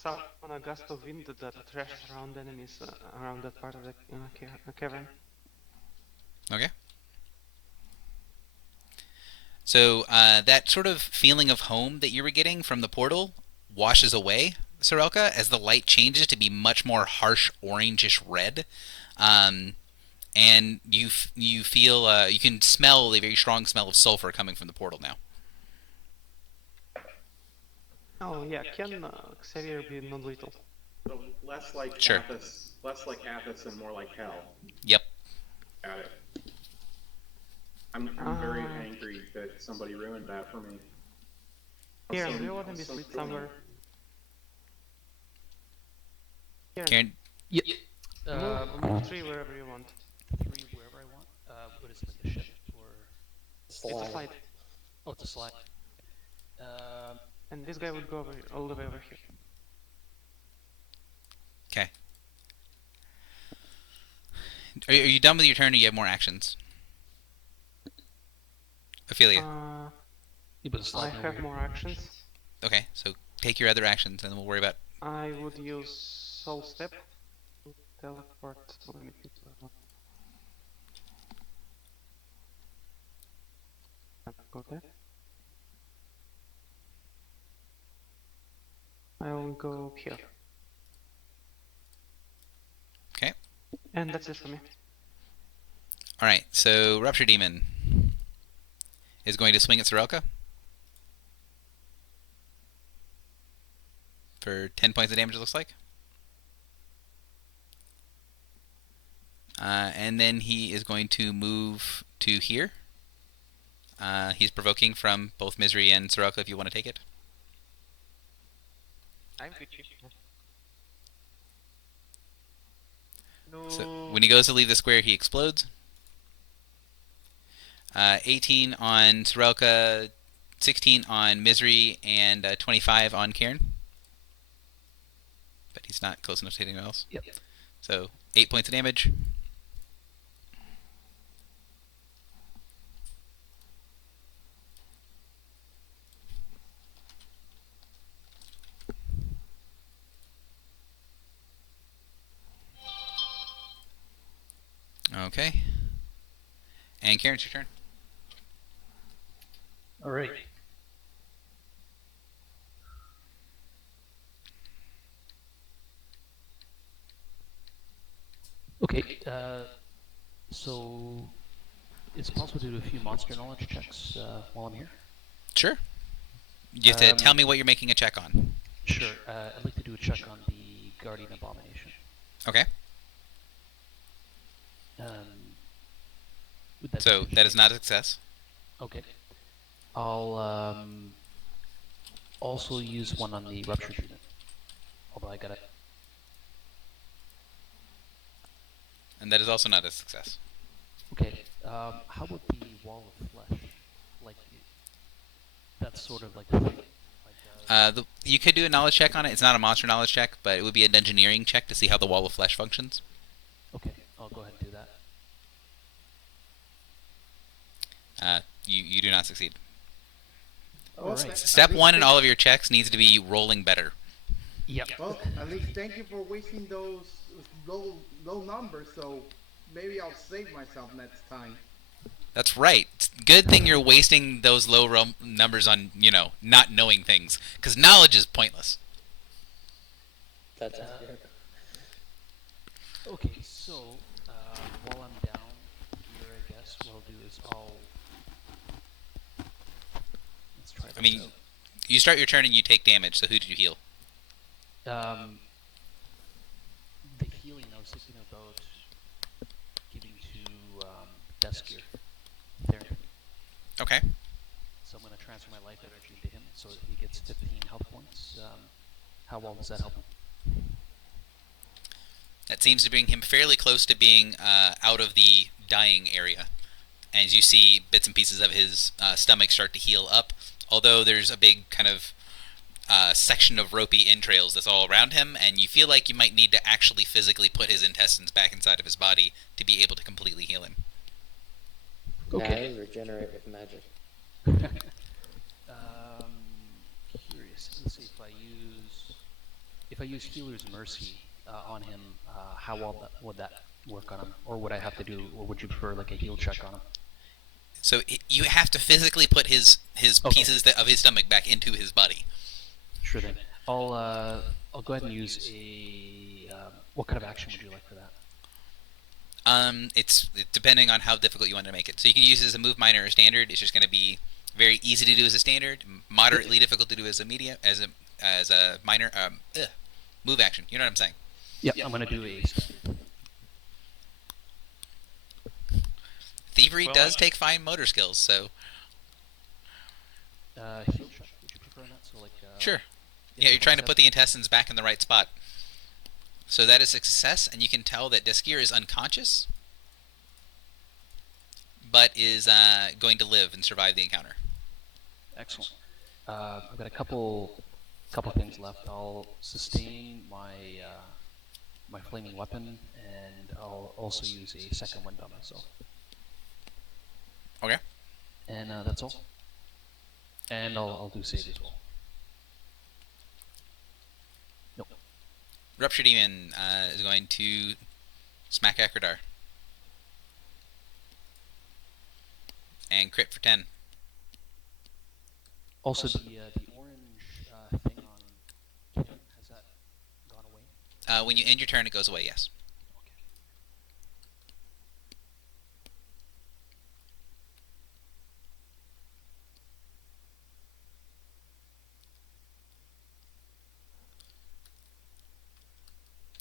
a gust of wind that thrashes around enemies around that part of the cavern. Okay. So that sort of feeling of home that you were getting from the portal washes away, Sorelka, as the light changes to be much more harsh orangish red. Um, and you feel you can smell a very strong smell of sulfur coming from the portal now. Oh yeah, can Xavier be non-lethal? So less like Sure. Athos and more like hell. Yep. Got it. I'm very angry that somebody ruined that for me. Kieran, do you want to be slit somewhere? Karen, Move 3 wherever you want. 3 wherever I want. What is it, like a shift or? It's a slide. Oh, it's a slide. And this guy would go all the way over here. okay. Are you done with your turn, or you have more actions? Ophelia. I have more actions. Okay, so take your other actions, and then we'll worry about. I would use Soul Step to teleport. Let me think. Go there. I will go here. Okay. And that's it for me. All right. So Rupture Demon is going to swing at Sorelka for 10 points of damage. It looks like. And then he is going to move to here. He's provoking from both Misery and Sorelka if you want to take it. I'm Gucci. No. So when he goes to leave the square, he explodes. 18 on Sorelka, 16 on Misery, and 25 on Karen. But he's not close enough to hit anyone else. Yep. So 8 points of damage. Okay. And Karen, it's your turn. All right. Okay. So it's possible to do a few monster knowledge checks while I'm here. Sure. You have to tell me what you're making a check on. Sure. I'd like to do a check on the Guardian Abomination. Okay. So that is not a success. Okay. I'll also use one on the Rupture Demon. Although I got it. And that is also not a success. Okay. How about the Wall of Flesh? Like, that's sort of like a thing. Like, you could do a knowledge check on it. It's not a monster knowledge check, but it would be an engineering check to see how the Wall of Flesh functions. Okay, I'll go ahead and do that. You do not succeed. Well, Alright. Step 1 in all of your checks needs to be rolling better. Yep. Well, at least thank you for wasting those low numbers, so maybe I'll save myself next time. That's right. It's good thing you're wasting those low numbers on, not knowing things. Because knowledge is pointless. That's accurate. Okay, so while I'm down here, I guess what I'll do is let's try this I mean, out. you start your turn and you take damage, so who did you heal? The healing I was thinking about giving to Deskir. Therapy. Okay. So I'm going to transfer my life energy to him so that he gets 15 health points. How well does that help him? That seems to bring him fairly close to being out of the dying area. As you see bits and pieces of his stomach start to heal up, although there's a big kind of section of ropey entrails that's all around him, and you feel like you might need to actually physically put his intestines back inside of his body to be able to completely heal him. Okay. Nah, regenerate with magic. Curious. Let's see if I use if I use Healer's Mercy on him, how well would that work on him? Or would I have to do, or would you prefer like a heal check on him? So you have to physically put his Okay. pieces of his stomach back into his body. Sure thing. I'll go ahead and use a. What kind of action would you like for that? It's depending on how difficult you want to make it. So you can use it as a move minor or standard. It's just going to be very easy to do as a standard, moderately difficult to do as a medium, as a minor move action. You know what I'm saying? Yeah, I'm gonna do a. Thievery Well, does take fine motor skills, so Heal check. Would you prefer that? So like. sure. Yeah, you're trying to put the intestines back in the right spot. So that is a success, and you can tell that Deskir is unconscious, but is going to live and survive the encounter. Excellent. I've got a couple things left. I'll sustain my flaming weapon, and I'll also use a second wind on myself. Okay. And that's all. And I'll do save as well. Nope. Rupture Demon is going to smack Akradar. And crit for 10. Also, the orange thing on Kim, has that gone away? When you end your turn, it goes away, yes.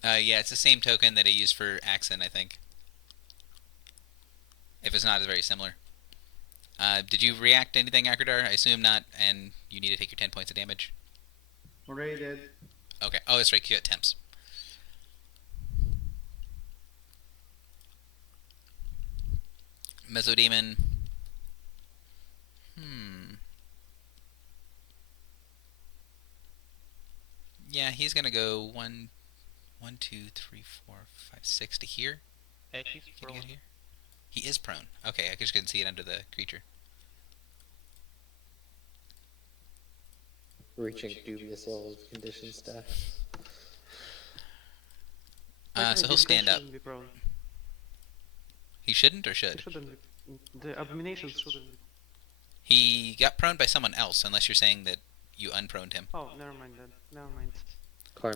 Okay. Yeah, it's the same token that I used for Axon, I think. If it's not, it's very similar. Did you react to anything, Akradar? I assume not, and you need to take your 10 points of damage. Already did. Okay. Oh, that's right, you got temps. Mesodemon. Yeah, he's gonna go 1, 2, 3, 4, 5, 6 to here. he's Can you prone. get here? He is prone. Okay, I just couldn't see it under the creature. Reaching dubious levels of condition stacks. So he'll stand up. Shouldn't be prone. He shouldn't or It should? shouldn't be. The abominations shouldn't be. He got prone by someone else, unless you're saying that you unproned him. Oh, never mind then. Never mind.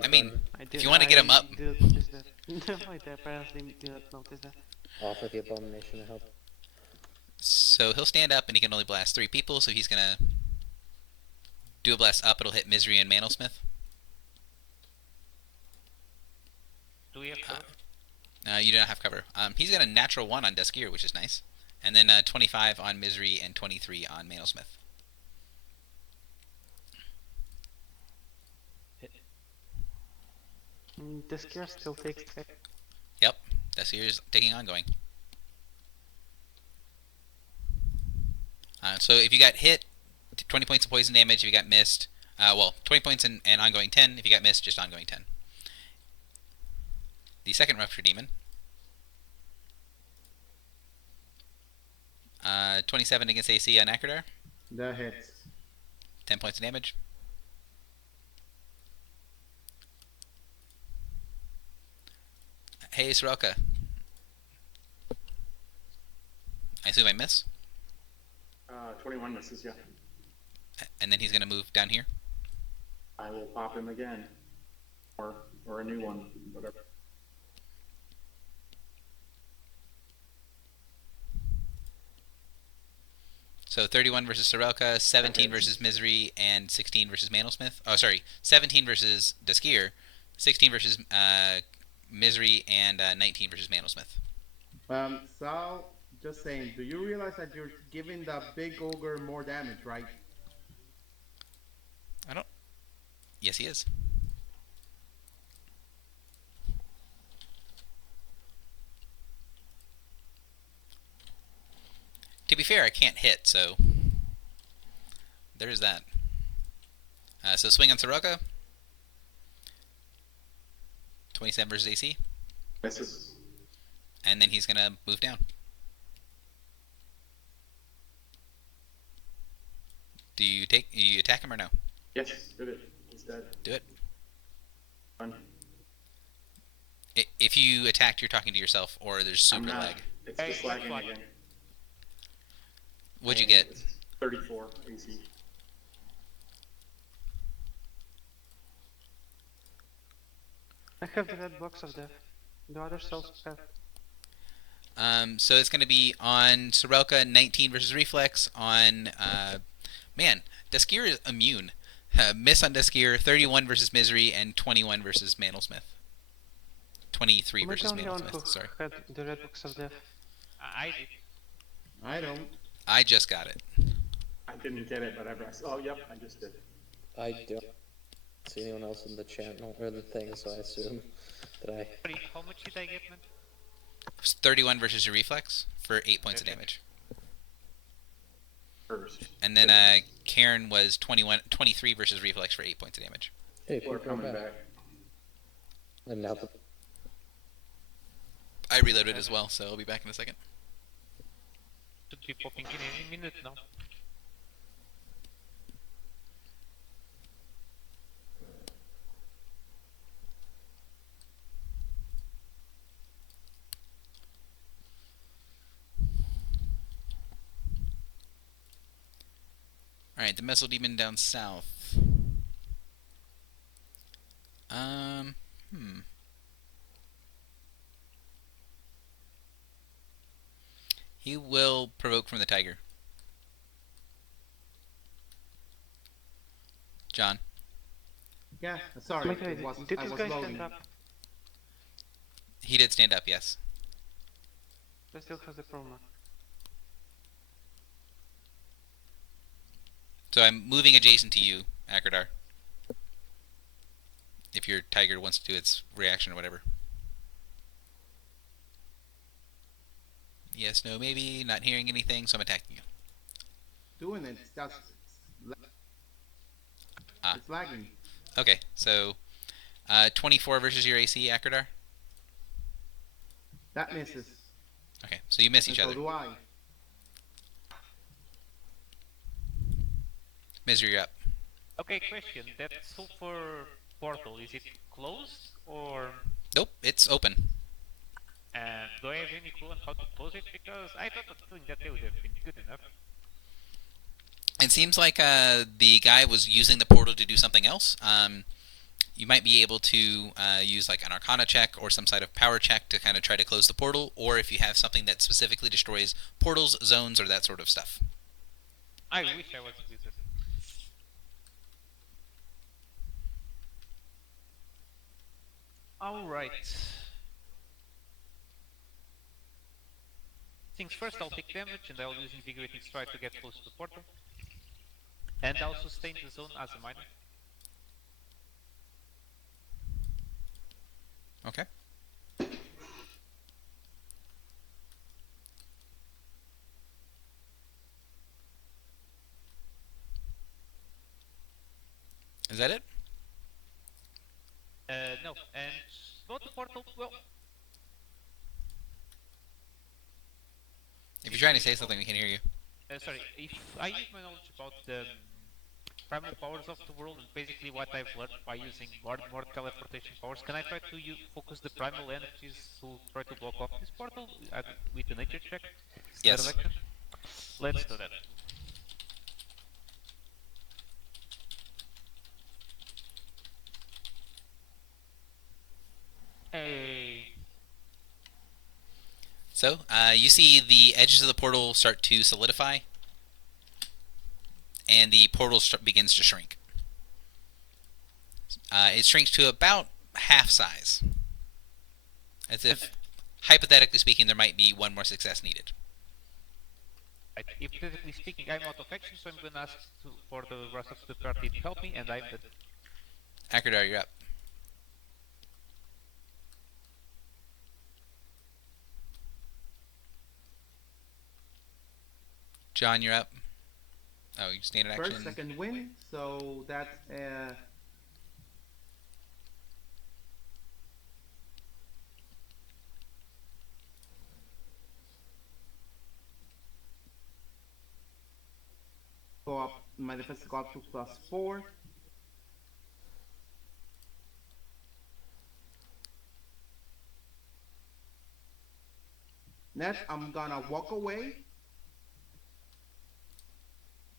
I mean, I if you want to get him up, didn't notice that. No, I apparently didn't notice that. Offer the abomination to help. so he'll stand up and he can only blast 3 people, so he's gonna do a blast up. It'll hit Misery and Mantlesmith. Do we have cover? You don't have cover. He's got a natural 1 on Deskir, which is nice. And then 25 on Misery and 23 on Mantlesmith. This gear still takes tech. Yep, Deskir's taking ongoing. So if you got hit, 20 points of poison damage. If you got missed, 20 points and ongoing 10. If you got missed, just ongoing 10. The second Rupture Demon. 27 against AC on Akradar. That hits. 10 points of damage. Hey, Sorelka. I assume I miss. 21 misses, yeah. And then he's going to move down here. I will pop him again. Or a new one, whatever. So 31 versus Sorelka, 17 versus Misery, and 16 versus Mantlesmith. Oh, sorry. 17 versus Deskir, 16 versus Misery, and 19 versus Mantlesmith. Sal, just saying, do you realize that you're giving the big ogre more damage, right? I don't... Yes, he is. To be fair, I can't hit, so... There's that. So swing on Sorelka. 27 versus AC. Misses. And then he's going to move down. Do you attack him or no? Yes, did it. He's dead. Do it. If you attacked, you're talking to yourself, or there's I'm super not. lag. It's Hey, just lagging flag. again. What'd you get? It's 34 AC. I have the red box of death. The other cells have. So it's going to be on Sorelka, 19 versus Reflex. On, man, Deskir is immune. Miss on Deskir, 31 versus Misery, and 21 versus Mantlesmith. 23 Am I the versus only one who Mantlesmith, sorry. had the red box of death? I did. I don't. I just got it. I didn't get it, but I pressed. Oh, yep, I just did. I don't see anyone else in the channel or the thing, so I assume that I. Sorry, how much did I get, man? It was 31 versus your Reflex for 8 points of Okay. damage. First. And then Karen was 23 versus Reflex for 8 points of damage. Hey, People are people are coming back. back. And now the I reloaded as well, so I'll be back in a second. Should be popping in any minute now. Alright, the Missile Demon down south. He will provoke from the Tiger. John. Yeah, sorry. Wait, It wasn't. did I this was guy loading. stand up? He did stand up, yes. I still has the promo. So I'm moving adjacent to you, Akradar. If your Tiger wants to do its reaction or whatever. Yes, no, maybe. Not hearing anything, so I'm attacking you. Doing it. That's. Ah. It's lagging. Okay, so 24 versus your AC, Akradar. That misses. Okay, so you miss And each so other. do I. Misery, you're up. Okay, question. That sulfur portal, is it closed or Nope, it's open. do I have any clue on how to close it? Because I thought that doing that would have been good enough. It seems like the guy was using the portal to do something else. You might be able to use like an Arcana check or some sort of power check to kind of try to close the portal, or if you have something that specifically destroys portals, zones, or that sort of stuff. I wish I was a wizard. Alright. Things first, I'll take damage and I'll use Invigorating Strike to get close to the portal. And I'll sustain the zone as a minor. Okay. Is that it? No, and about the portal, well, If you're trying to say something, we can hear you. sorry, if I use my knowledge about the primal powers of the world and basically what I've learned by using more teleportation powers, can I try to focus the primal energies to try to block off this portal with a nature check? Yes. Let's do that. Hey. So, you see the edges of the portal start to solidify, and the portal begins to shrink. It shrinks to about half size, as if, hypothetically speaking, there might be one more success needed. Right. Hypothetically speaking, I'm out of action, so I'm gonna ask for the rest of the party to help me, and I'm dead. Akradar, you're up. John, you're up. Oh, you standard action. First, second win. So that's go up. My defense go up to +4. Next, I'm gonna walk away.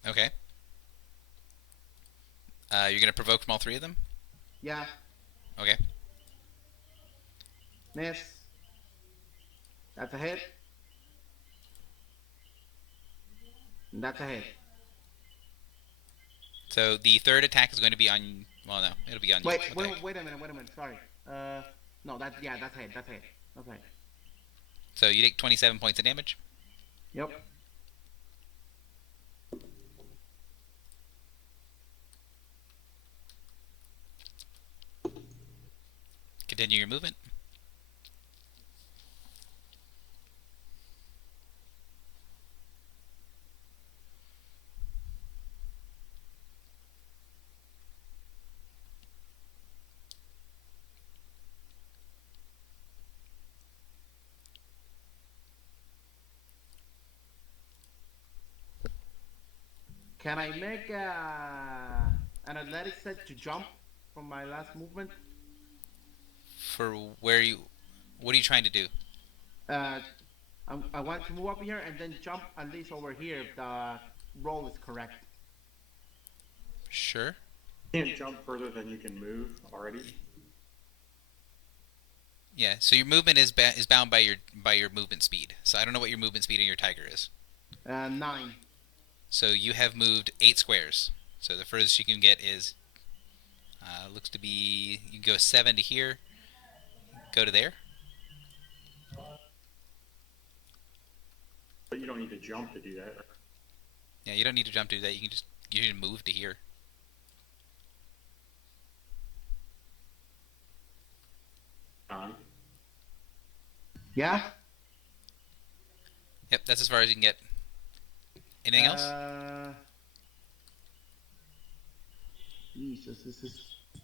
Okay. You're gonna provoke from all three of them. Yeah. Okay. Miss. That's a hit. And that's a hit. So the third attack is going to be on. Well, no, it'll be on you. Wait, Okay. wait a minute, wait a minute. Sorry. No, that's yeah, that's a hit. That's a hit. That's a hit. So you take 27 points of damage. Yep. Continue your movement. Can I make an athletic set to jump from my last movement? For where you. What are you trying to do? Uh, I want to move up here and then jump at least over here if the roll is correct. Sure. You can't jump further than you can move already. Yeah. So your movement is bound by your movement speed. So I don't know what your movement speed in your tiger is. 9. So you have moved 8 squares. So the furthest you can get is looks to be you can go 7 to here. Go to there. But you don't need to jump to do that. Yeah, you don't need to jump to do that. You can move to here. Yeah. Yep, that's as far as you can get. Anything else? Jesus, this is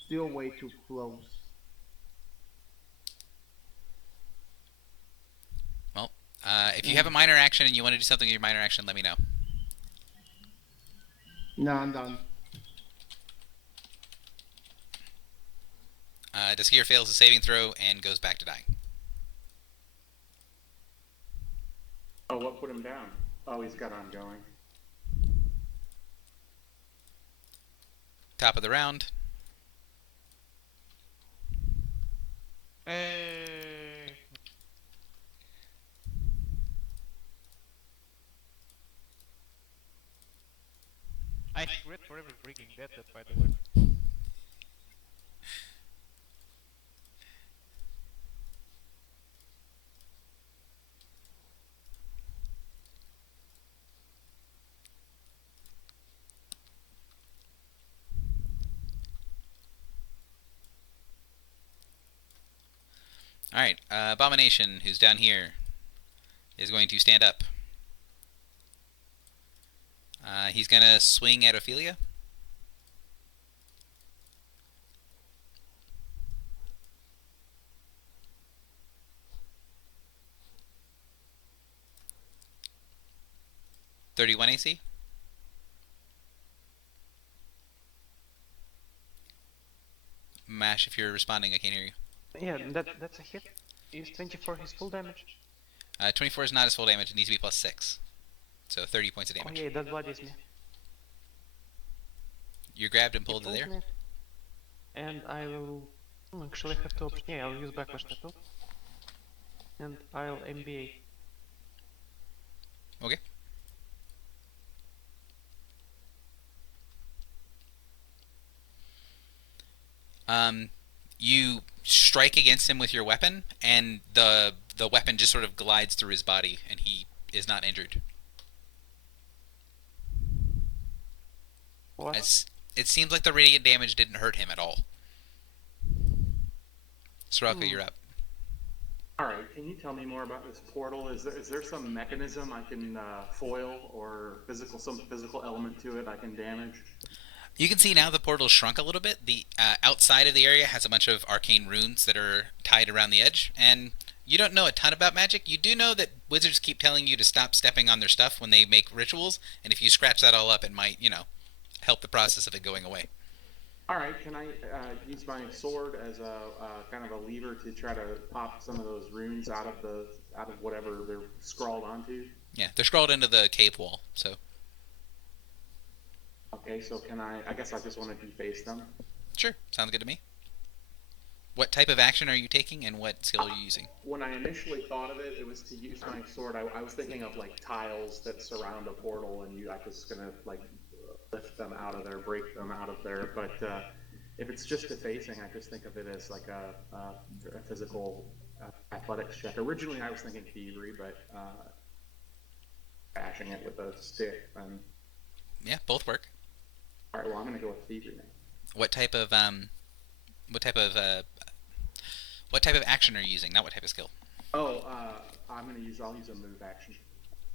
still way too close. Well, if you have a minor action and you want to do something with your minor action, let me know. No, I'm done. Daskir fails a saving throw and goes back to dying. Oh, what put him down? Oh, he's got ongoing. Top of the round. I regret forever bringing that up, by the way. Alright, Abomination, who's down here, is going to stand up. He's going to swing at Ophelia. .31 AC. Mash, if you're responding, I can't hear you. Yeah, that's a hit. Is 24 his full damage? 24 is not his full damage. It needs to be plus 6. So 30 points of Oh damage. yeah, that bloodies me. You're grabbed and He pulled to pulls there. me, and I will actually have two options. Yeah, I'll use backlash tackle. And I'll MBA. Okay. You strike against him with your weapon, and the weapon just sort of glides through his body, and he is not injured. What? It seems like the radiant damage didn't hurt him at all. Soraka, you're up. All right, can you tell me more about this portal? Is there some mechanism I can foil or some physical element to it I can damage? You can see now the portal shrunk a little bit. The outside of the area has a bunch of arcane runes that are tied around the edge, and you don't know a ton about magic. You do know that wizards keep telling you to stop stepping on their stuff when they make rituals, and if you scratch that all up, it might, help the process of it going away. All right, can I use my sword as a kind of a lever to try to pop some of those runes out of whatever they're scrawled onto? Yeah, they're scrawled into the cave wall. So Okay, so can I? I guess I just want to deface them. sure, sounds good to me. What type of action are you taking, and what skill are you using? When I initially thought of it, it was to use my sword. I was thinking of like tiles that surround a portal, and I was gonna like lift them out of there, break them out of there. But if it's just defacing, I just think of it as like a physical athletics check. Originally, I was thinking thievery, but bashing it with a stick. And Yeah, both work. all right, well, I'm gonna go with thievery now. What type of what type of uh, what type of action are you using? Not what type of skill. Oh, I'll use a move action.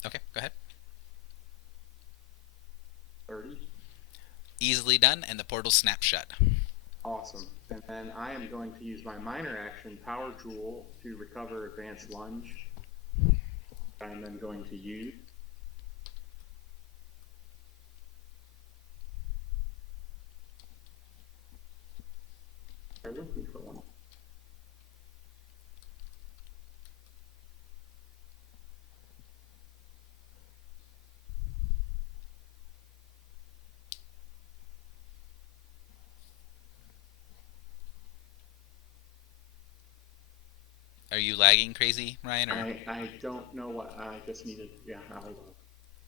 Okay, go ahead. 30. Easily done, and the portal snaps shut. Awesome. And then I am going to use my minor action, Power Jewel, to recover Advanced Lunge. I'm then going to use. Bear with me for one. Are you lagging crazy, Ryan? Or I don't know what I just needed. Yeah.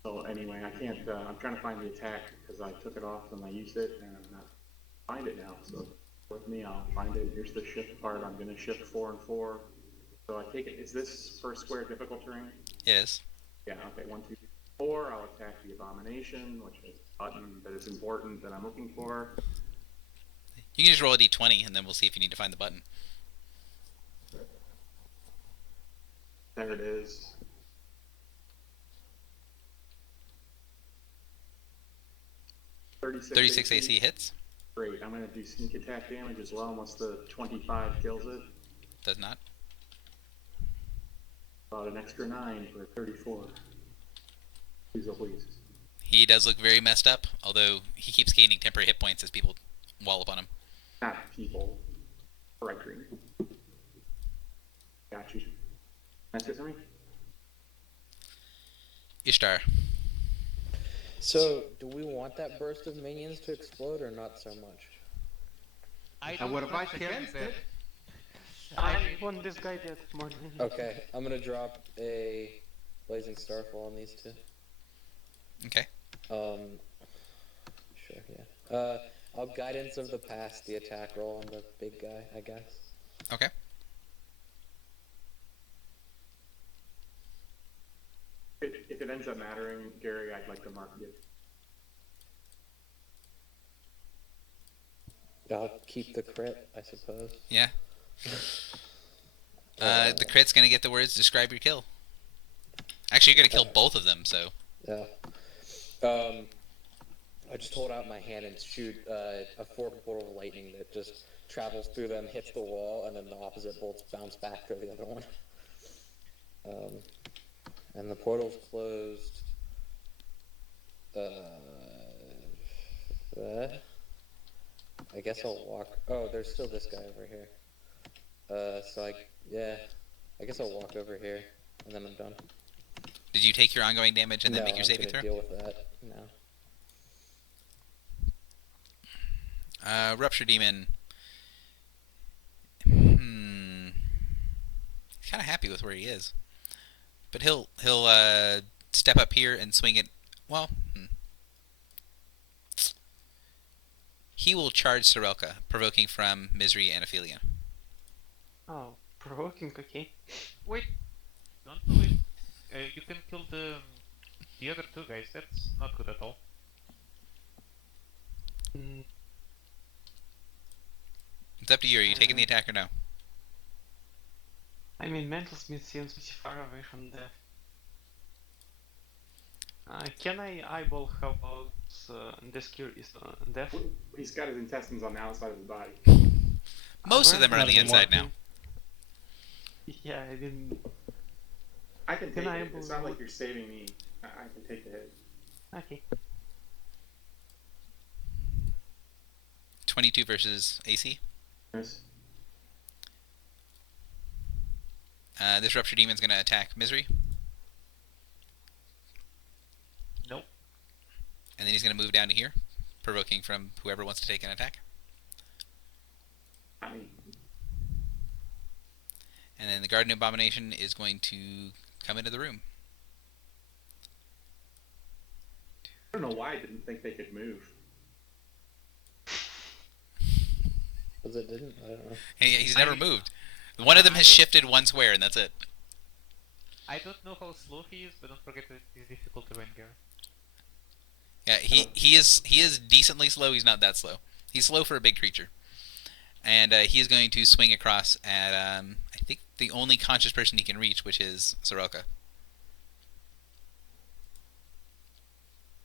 So anyway, I can't. I'm trying to find the attack because I took it off and I used it, and I'm not find it now. So with me, I'll find it. Here's the shift part. I'm going to shift 4 and 4. So I take it. Is this first square difficult terrain? it is. Yeah. Okay. 1, 2, 3, 4. I'll attack the abomination, which is a button that is important that I'm looking for. You can just roll a d20, and then we'll see if you need to find the button. There it is. 36 AC hits. Great. I'm going to do sneak attack damage as well, unless the 25 kills it. Does not. About an extra 9 for 34. Please, oh please. He does look very messed up, although he keeps gaining temporary hit points as people wallop on him. Not people. Right green. Got you. That's it for me. Ishtar. So, do we want that burst of minions to explode or not so much? I would advise against it. I want this guy dead more than Okay, I'm gonna drop a Blazing Starfall on these two. Okay. Sure, yeah. I'll Guidance of the Past the attack roll on the big guy, I guess. Okay. If it ends up mattering, Gary, I'd like to mark it. I'll keep the crit, I suppose. Yeah. The crit's gonna get the words "describe your kill." Actually, you're gonna kill both of them, so. Yeah. I just hold out my hand and shoot a 4-portal of lightning that just travels through them, hits the wall, and then the opposite bolts bounce back to the other one. And the portal's closed. I guess I'll walk. Oh, there's still this guy over here. I guess I'll walk over here, and then I'm done. Did you take your ongoing damage and then No, make your I'm saving gonna throw? deal with that now. Rupture Demon. He's kind of happy with where he is, but he'll step up here and swing it. Well, he will charge Sorelka, provoking from Misery and Ophelia. Oh, provoking, okay. Wait, don't do it. You can kill the other two guys. That's not good at all. Mm, It's up to you. Are you taking the attack or no? I mean, Mental Smith seems pretty far away from death. Can I eyeball how about this cure is death? He's got his intestines on the outside of his body. Most of them are on the Where- inside now. Yeah, I didn't. I can take Can I it. It's not able- like you're saving me. I can take the hit. Okay. 22 versus AC. Yes. This Rupture Demon's going to attack Misery. Nope. And then he's going to move down to here, provoking from whoever wants to take an attack. I mean, And then the Garden Abomination is going to come into the room. I don't know why I didn't think they could move. Because it didn't? I don't know. He's never moved. One of them has shifted one square, and that's it. I don't know how slow he is, but don't forget that it is difficult to Wenger. Yeah, he is decently slow. He's not that slow. He's slow for a big creature. And he is going to swing across at, I think, the only conscious person he can reach, which is Sorelka.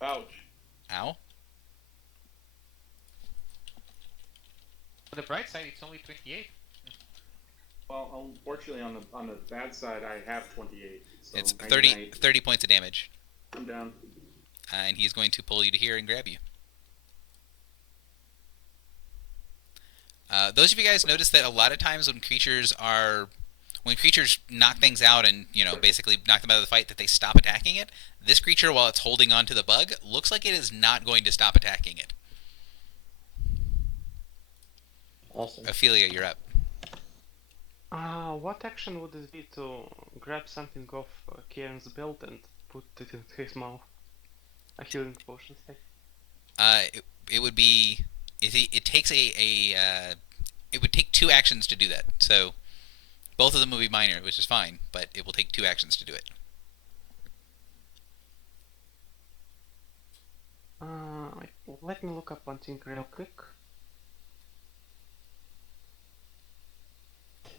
Ouch. Ow. On the bright side, it's only 28. Well, unfortunately, on the bad side, I have 28. So It's 99. 30 points of damage. I'm down. And he's going to pull you to here and grab you. Those of you guys notice that a lot of times when creatures knock things out and, basically knock them out of the fight, that they stop attacking it. This creature, while it's holding on to the bug, looks like it is not going to stop attacking it. Awesome. Ophelia, you're up. What action would it be to grab something off Kieran's belt and put it in his mouth? A healing potion, say. It would be. It takes it would take 2 actions to do that. So both of them would be minor, which is fine, but it will take 2 actions to do it. Let me look up one thing real quick.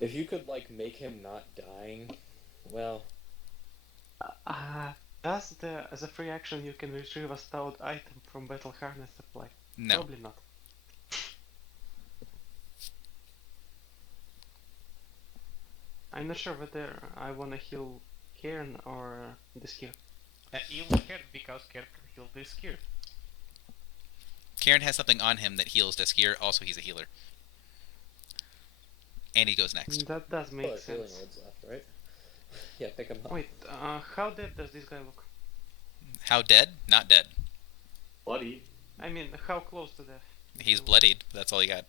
If you could, make him not dying, well... Does as a free action you can retrieve a stored item from Battle Harness apply? No. Probably not. I'm not sure whether I wanna heal Kieran or this here. You will care because Kieran can heal this gear. Kieran has something on him that heals Deskier. Also, he's a healer. And he goes next. That does make there's healing sense. words left, right? Yeah, pick him up. Wait, how dead does this guy look? How dead? Not dead. Bloody. I mean, how close to death? He's bloodied. That's all he got.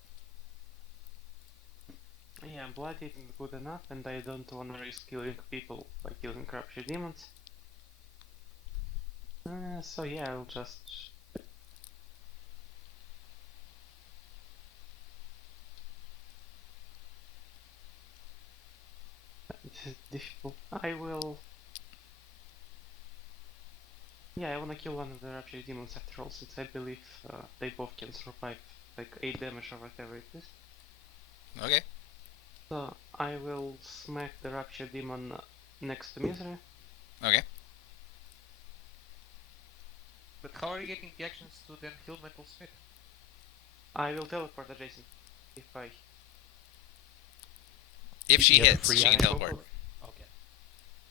Yeah, bloody is good enough, and I don't wanna risk killing people by killing Corruption Demons. So yeah, I'll just... This is difficult. I will... Yeah, I wanna kill one of the Rapture Demons after all, since I believe they both can survive like 8 damage or whatever it is. Okay. So I will smack the Rapture Demon next to Misery. Okay. But how are you getting the actions to then heal Metal Smith? I will teleport adjacent if I... If she You have a hits, free she can action? teleport. Okay.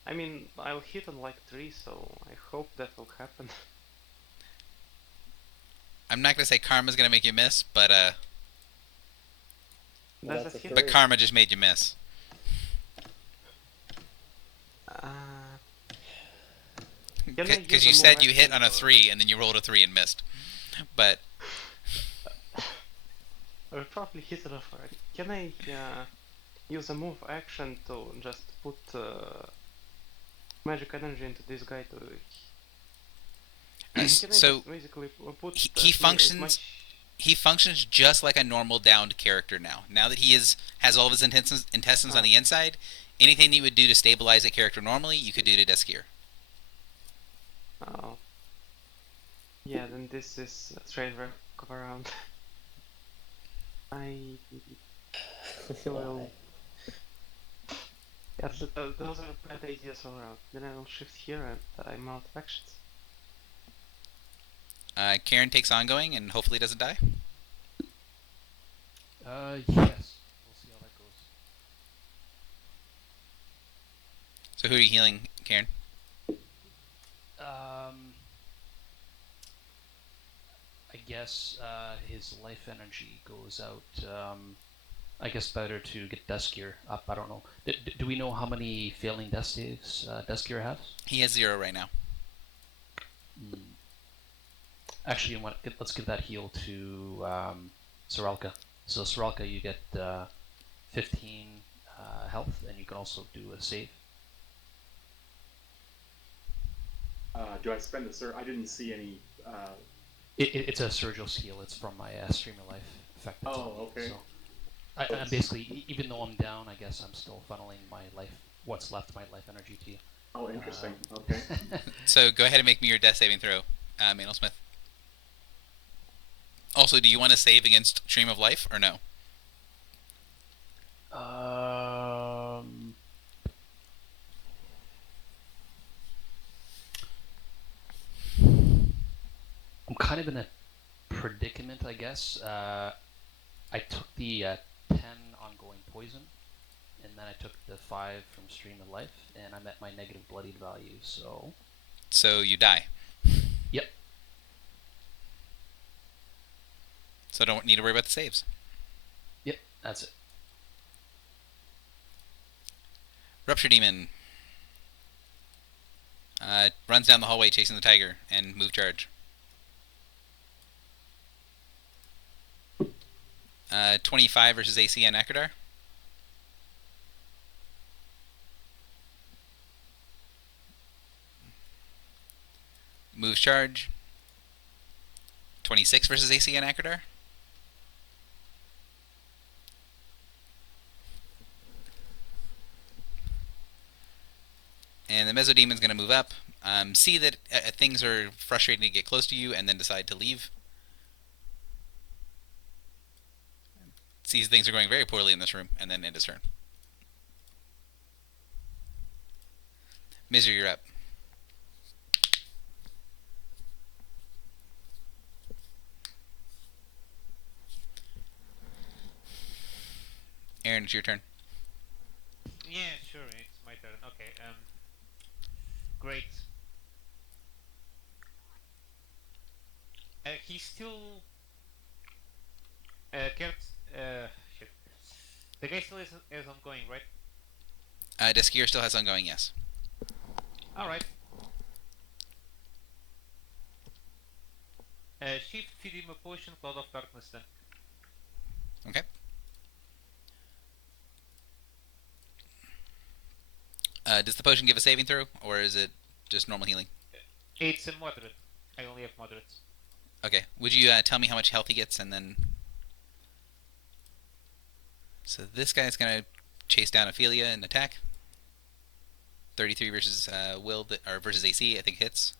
I mean, I'll hit on like 3, so I hope that will happen. I'm not gonna say Karma's gonna make you miss, but Well, Does that's that a hit? but Karma just made you miss. Can I Because use you a said move you hit action on a to- 3 and then you rolled a 3 and missed. But I will probably hit it off already. Can I use a move action to just put magic energy into this guy to... Can I so just basically put he as functions- much... he functions just like a normal downed character now. Now that he has all of his intestines on the inside, anything that you would do to stabilize a character normally, you could do to Deskier. Oh. Yeah, then this is a straight wrap around. I will... Yeah, those are bad ideas all around. Then I will shift here and I'm out of actions. Karen takes ongoing and hopefully doesn't die. Yes. We'll see how that goes. So who are you healing, Karen? I guess his life energy goes out. I guess better to get desk gear up. I don't know. Do we know how many failing death saves desk gear has? He has 0 right now. Actually, let's give that heal to Soralka. So Soralka, you get 15 health, and you can also do a save. Do I spend a I didn't see any. It's a Sergio's heal. It's from my Stream of Life effect. Oh, okay. So I'm basically, even though I'm down, I guess I'm still funneling my life, what's left of my life energy to you. Oh, interesting. Okay. So go ahead and make me your death saving throw, Manuel Smith. Also, do you want to save against Stream of Life or no? I'm kind of in a predicament, I guess. I took the 10 ongoing poison, and then I took the 5 from Stream of Life, and I'm at my negative bloodied value, so... So you die. Yep. So don't need to worry about the saves. Yep, that's it. Rupture Demon. Runs down the hallway chasing the tiger and move charge. 25 versus AC on Akradar. Moves charge. 26 versus AC on Akradar. And the Mesodemon's going to move up, see that things are frustrating to get close to you, and then decide to leave. Sees things are going very poorly in this room, and then end his turn. Misery, you're up. Aaron, it's your turn. Yeah, sure, it's my turn. Okay, great. He still can't. Shit. The guy still is ongoing, right? Deskier still has ongoing, yes. All right. Shift, feed him a potion, Cloud of Darkness then. Okay. Does the potion give a saving throw, or is it just normal healing? It's a moderate. I only have moderates. Okay. Would you tell me how much health he gets, and then... So this guy's going to chase down Ophelia and attack. 33 versus Will, or versus AC, I think hits.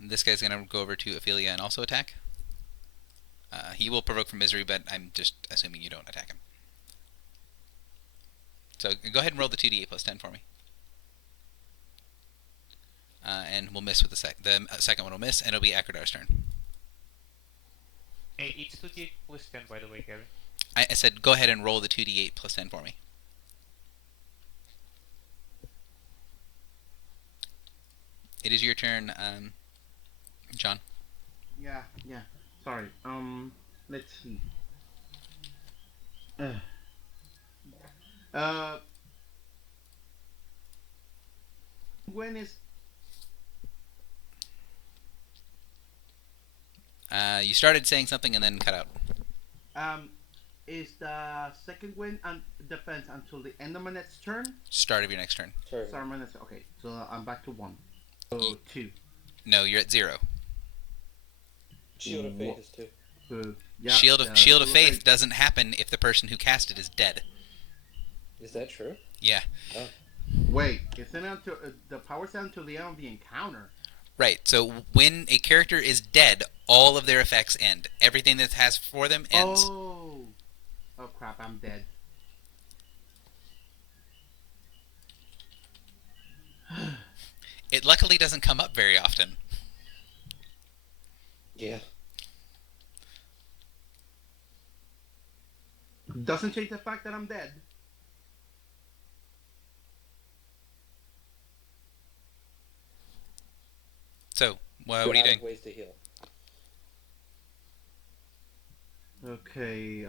And this guy's going to go over to Ophelia and also attack. He will provoke from misery, but I'm just assuming you don't attack him. So go ahead and roll the 2d8 plus 10 for me. And we'll miss with the second one will miss, and it'll be Akradar's turn. Hey, it's 2d8 plus 10, by the way, Gary. I said go ahead and roll the 2d8 plus 10 for me. It is your turn, John. Yeah. Sorry. Let's see. When is You started saying something and then cut out. is the second win and defense until the end of my next turn? Start of your next turn. Turn. Sorry, my next. Okay, so I'm back to 1. So 2. No, you're at 0. Shield of Faith is 2. Yeah, Shield of Faith doesn't happen if the person who cast it is dead. Is that true? Yeah. Oh. Wait, it's in until the power's out until the end of the encounter. Right. So when a character is dead, all of their effects end. Everything that has for them ends. Oh crap! I'm dead. It luckily doesn't come up very often. Yeah. Doesn't change the fact that I'm dead. So, what are you doing? Ways to heal. Okay.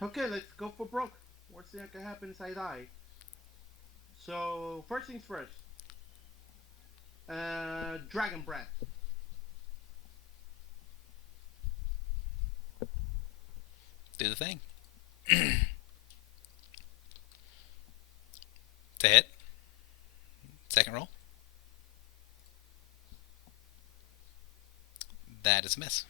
Okay, let's go for broke. Worst thing that can happen is I die. So first things first. Dragon breath. Do the thing. To hit. Second roll. That is a miss.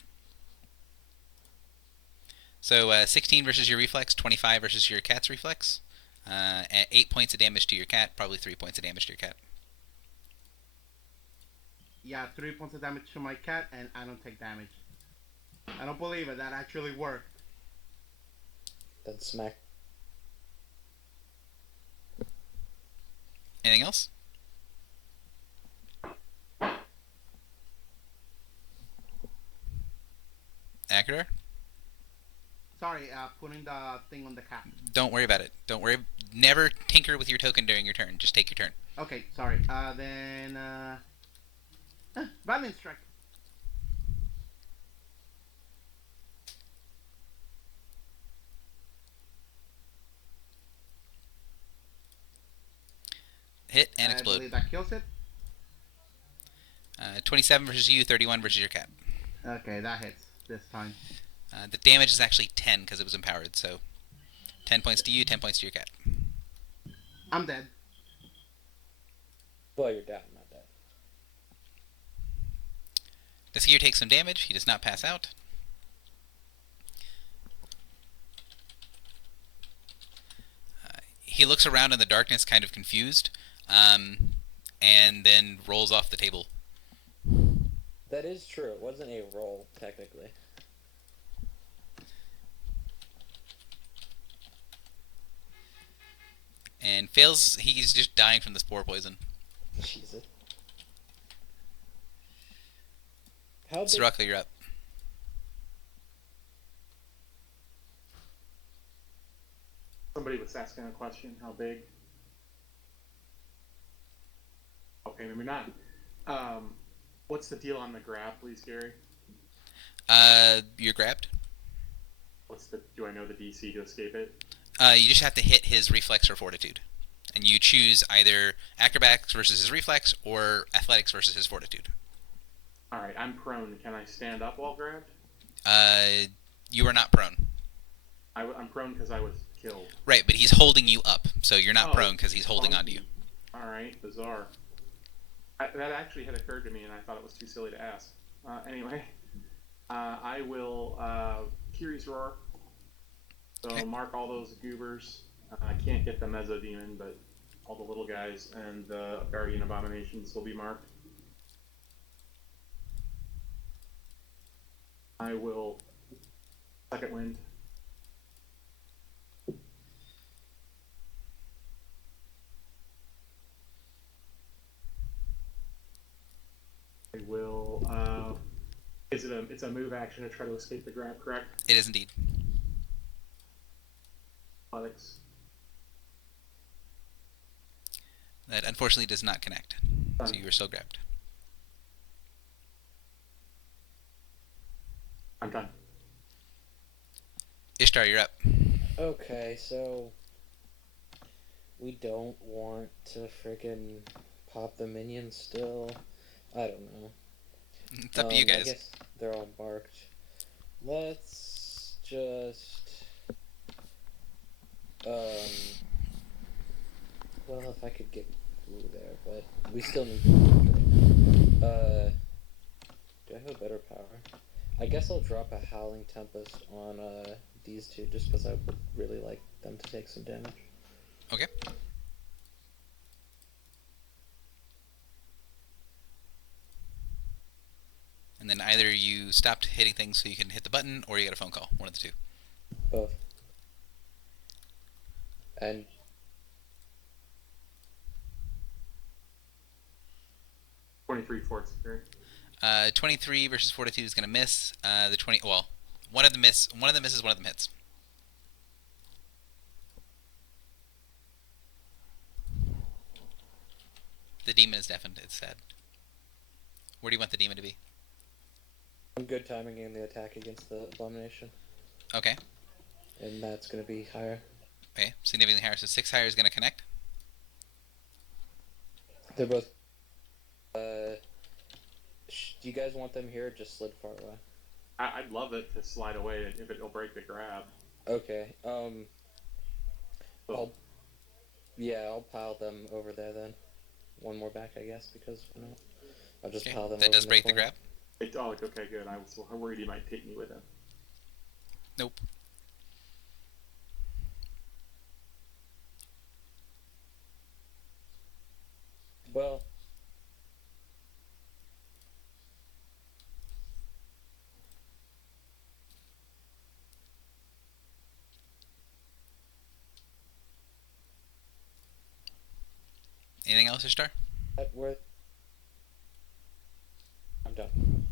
So 16 versus your reflex, 25 versus your cat's reflex. At 8 points of damage to your cat, probably 3 points of damage to your cat. Yeah, 3 points of damage to my cat, and I don't take damage. I don't believe it. That actually worked. Then smack. Anything else? Acadar? Sorry, putting the thing on the cat. Don't worry about it. Don't worry. Never tinker with your token during your turn. Just take your turn. Okay, sorry. Balance strike. Hit and I explode. believe that kills it. 27 versus you, 31 versus your cat. Okay, that hits this time. The damage is actually 10 because it was empowered, so 10 points to you, 10 points to your cat. I'm dead. Well, you're down, not dead. The skier takes some damage. He does not pass out. He looks around in the darkness, kind of confused, and then rolls off the table. That is true. It wasn't a roll, technically. And fails. He's just dying from the spore poison. Jesus. How big? Sirocco, you're up. Somebody was asking a question. How big? Okay, maybe not. What's the deal on the grab, please, Gary? You're grabbed. Do I know the DC to escape it? You just have to hit his reflex or fortitude. And you choose either acrobatics versus his reflex or athletics versus his fortitude. Alright, I'm prone. Can I stand up while grabbed? You are not prone. I'm prone because I was killed. Right, but he's holding you up, so you're not prone because he's holding onto you. Alright, bizarre. That actually had occurred to me, and I thought it was too silly to ask. Anyway, I will Curious Roar. So Okay. mark all those goobers. I can't get the Meso Demon, but all the little guys and the Guardian Abominations will be marked. I will Second Wind. I will. It's a move action to try to escape the grab, correct? It is indeed. Athletics. That unfortunately does not connect. So you are still grabbed. I'm done. Ishtar, you're up. Okay, so we don't want to friggin' pop the minions still. I don't know. It's up to you I guys. guess they're all marked. Let's just well, if I could get blue there, but we still need blue. Do I have a better power? I guess I'll drop a Howling Tempest on these two just because I would really like them to take some damage. Okay. And then either you stopped hitting things so you can hit the button, or you get a phone call. One of the two. Both. And 23 forts, correct? 23 versus fortitude is gonna miss. The 20. Well, one of them misses. One of them hits. The demon is deafened. It's sad. Where do you want the demon to be? I'm good timing in the attack against the abomination, Okay. and that's going to be higher. Okay. Significantly higher. So 6 higher is going to connect. They're both. Do you guys want them here or just slid far away? I'd love it to slide away if it'll break the grab. Okay. So, I'll pile them over there then. One more back, I guess, because why not? I'll just Okay. pile them That over does in break the corner. grab. okay, good. I was worried he might take me with him. Nope. Well, Anything else, Ishtar? worth. I'm done.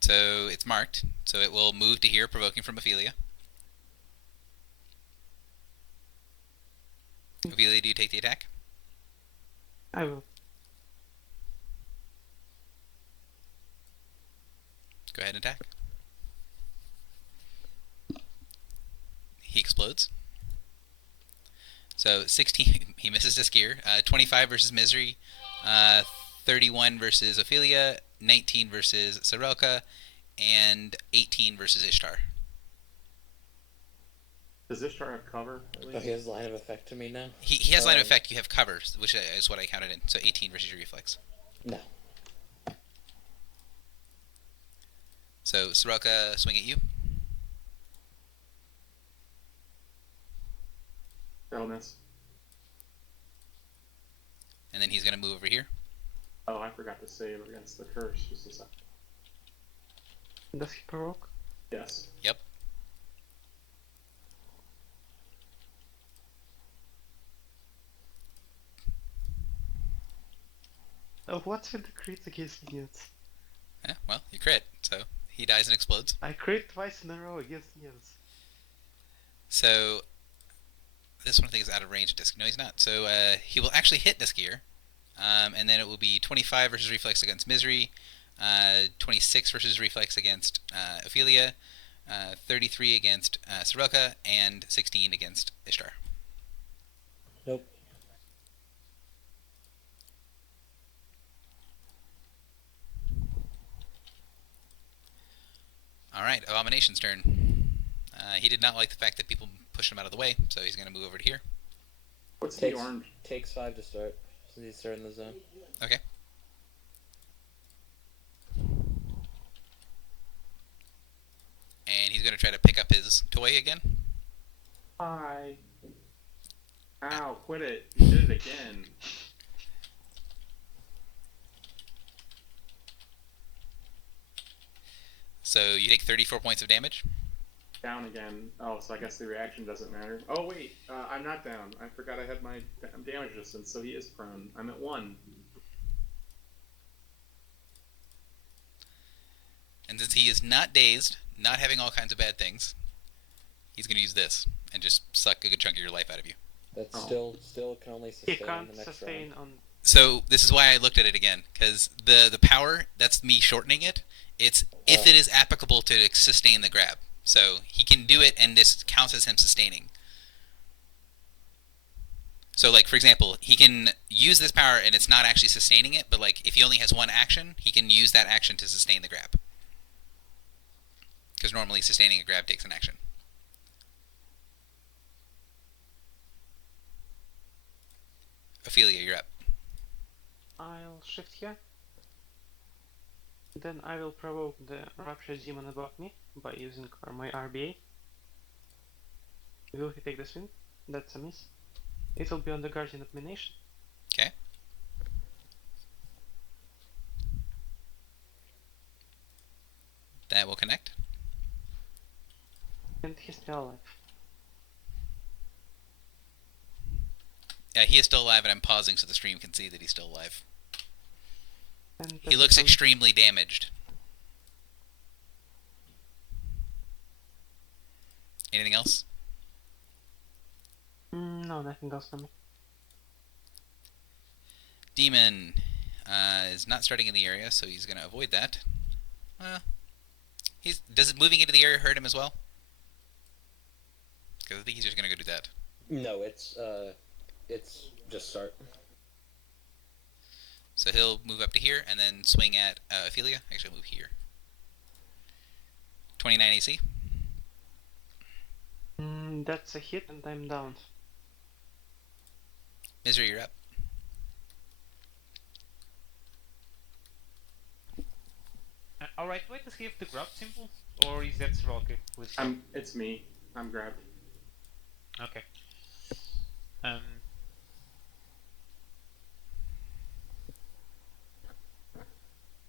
So it's marked. So it will move to here, provoking from Ophelia. Ophelia, do you take the attack? I will. Go ahead and attack. He explodes. So 16, he misses disc gear. 25 versus Misery. 31 versus Ophelia. 19 versus Sorelka. And 18 versus Ishtar. Does Ishtar have cover, at Oh, least? he has line of effect to me now? He has line of effect. You have covers, which is what I counted in. So 18 versus your reflex. No. So Sorelka, swing at you. That'll miss. And then he's going to move over here. Oh, I forgot to save against the curse. Just a second. Does he provoke? Yes. Yep. Oh, what's with the crits against units? Yeah, well, you crit. So he dies and explodes. I crit twice in a row against units. So this one I think is out of range of disc. No, he's not. So he will actually hit disc gear. And then it will be 25 versus reflex against Misery. 26 versus reflex against Ophelia. 33 against Sorelka. And 16 against Ishtar. Nope. Alright, Abomination's turn. He did not like the fact that people pushed him out of the way, so he's going to move over to here. What's Takes, the orange? takes 5 to start, since he's starting the zone. Okay. And he's going to try to pick up his toy again. Hi. Ow, quit it. You did it again. So you take 34 points of damage. Down again. Oh, so I guess the reaction doesn't matter. Oh, wait. I'm not down. I forgot I had my damage distance, so he is prone. I'm at 1. And since he is not dazed, not having all kinds of bad things, he's going to use this and just suck a good chunk of your life out of you. That's Oh. still can only He sustain can't the next sustain round. on. So this is why I looked at it again, because the power, that's me shortening it. It's if it is applicable to sustain the grab. So he can do it, and this counts as him sustaining. So, like, for example, he can use this power, and it's not actually sustaining it, but, like, if he only has one action, he can use that action to sustain the grab. Because normally sustaining a grab takes an action. Ophelia, you're up. I'll shift here. Then I will provoke the Rapture Demon above me by using my RBA. Will he take the swing? That's a miss. It will be on the Guardian Abomination. Okay. That will connect. And he's still alive. Yeah, he is still alive, and I'm pausing so the stream can see that he's still alive. And He that's looks it on- extremely damaged. Anything else? No, nothing else for me. Demon is not starting in the area, so he's going to avoid that. Does moving into the area hurt him as well? Because I think he's just going to go do that. No, it's just start. So he'll move up to here and then swing at Ophelia. Actually, move here. 29 AC. That's a hit, and I'm down. Misery, you're up. Alright, wait, does he have the grab symbol? Or is that Soroka? It's me. I'm grabbed. Okay.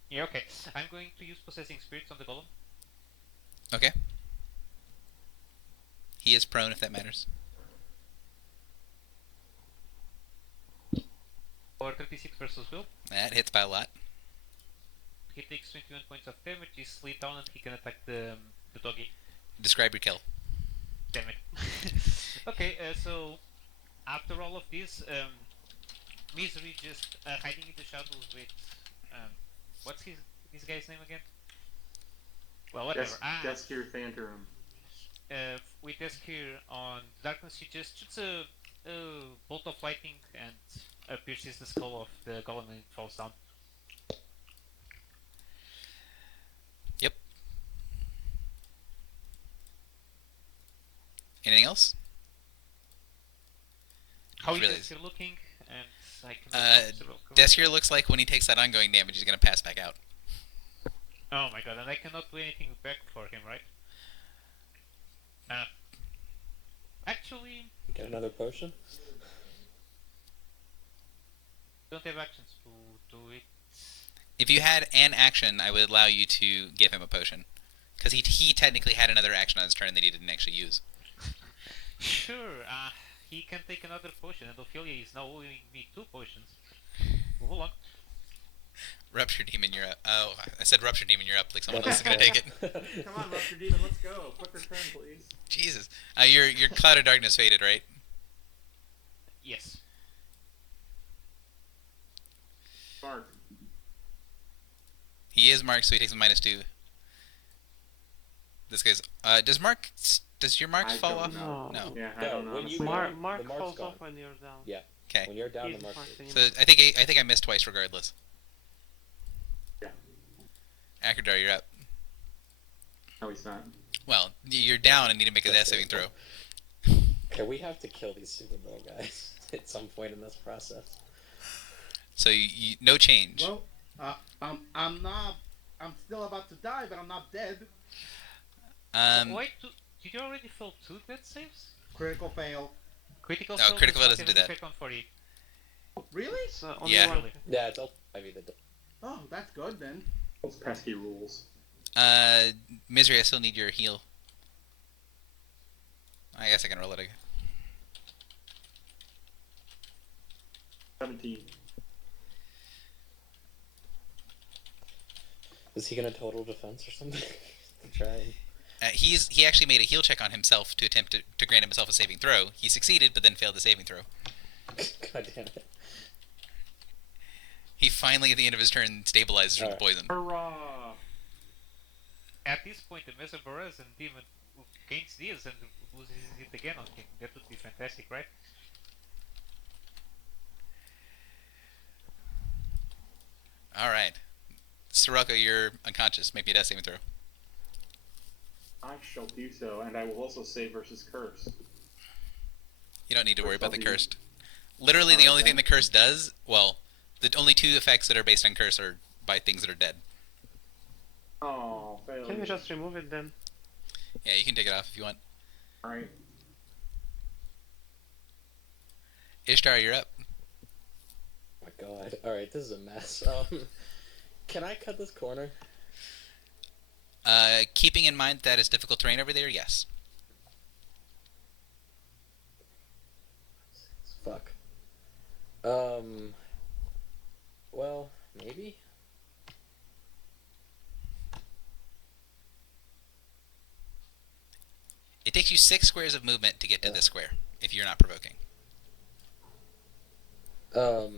Yeah, okay. I'm going to use Possessing Spirits on the golem. Okay. He is prone, if that matters. Or 36 versus will. That hits by a lot. He takes 21 points of damage, he's slid down, and he can attack the doggy. Describe your kill. Damn it. Okay, so after all of this, Misery just hiding in the shadows with what's this guy's name again? Well, whatever. Deskir Phantom. With Deskir on darkness, he just shoots a bolt of lightning and pierces the skull of the golem and it falls down. Yep. Anything else? How is Really Deskir looking? And I can Deskir looks like when he takes that ongoing damage, he's going to pass back out. Oh my god, and I cannot do anything back for him, right? Actually, Get another potion? don't have actions to do it. If you had an action, I would allow you to give him a potion. Because he technically had another action on his turn that he didn't actually use. Sure, he can take another potion, and Ophelia is now owing me 2 potions. Move along. Rupture Demon, you're up. Oh, I said Rupture Demon, you're up. Like someone else is going to take it. Come on, Rupture Demon, let's go. Quicker turn, please. Jesus. Your Cloud of Darkness faded, right? Yes. Mark. He is marked, so he takes a -2. This guy's... Does your mark fall off? No. Yeah, I don't know. when you honestly. mark- Mark the mark's falls gone. off when you're down. Yeah. Okay. When you're down, He's the mark. marked So anymore. I think I missed twice regardless. Yeah. Akradar, you're up. No, he's not. Well, you're down and need to make a death saving throw. Okay, we have to kill these super bowl guys at some point in this process. So you no change. Well, I'm not. I'm still about to die, but I'm not dead. Wait, did you already fail 2 death saves? Critical fail. Critical No, fail critical does fail not doesn't have do an effect on 40. Really? So only Yeah. one. Really? Yeah, it's all heavy the Oh, that's good then. Those pesky rules. Misery, I still need your heal. I guess I can roll it again. 17. Is he gonna total defense or something? To try and... He actually made a heal check on himself to attempt to grant himself a saving throw. He succeeded, but then failed the saving throw. God damn it. He finally, at the end of his turn, stabilizes from the poison. Hurrah! At this point, the Mesoboras and Demon gains this and loses it again on him. That would be fantastic, right? Alright. Sirocco, you're unconscious. Make me a death saving throw. I shall do so, and I will also save versus curse. You don't need to worry about the Curse. cursed. Literally, the only Okay. thing the curse does, well, the only 2 effects that are based on curse are by things that are dead. Oh, failure. Can you just remove it then? Yeah, you can take it off if you want. Alright. Ishtar, you're up. Oh my god. Alright, this is a mess. Can I cut this corner? Keeping in mind that is difficult terrain over there, yes. Fuck. Well, maybe? It takes you 6 squares of movement to get to this square if you're not provoking. Wait,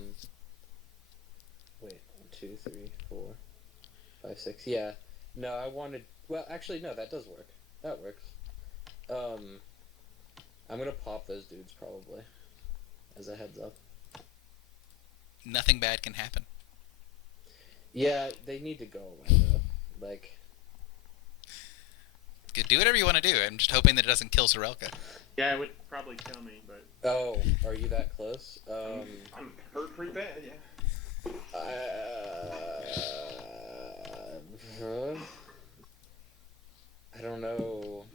1, 2, 3, 4, 5, 6. Yeah. No, I wanted. Well, actually, no, that does work. That works. I'm gonna pop those dudes probably, as a heads up. Nothing bad can happen. Yeah, they need to go away though. Like. Do whatever you want to do. I'm just hoping that it doesn't kill Sorelka. Yeah, it would probably kill me, but Oh, are you that close? I'm hurt pretty bad. Yeah. I don't know.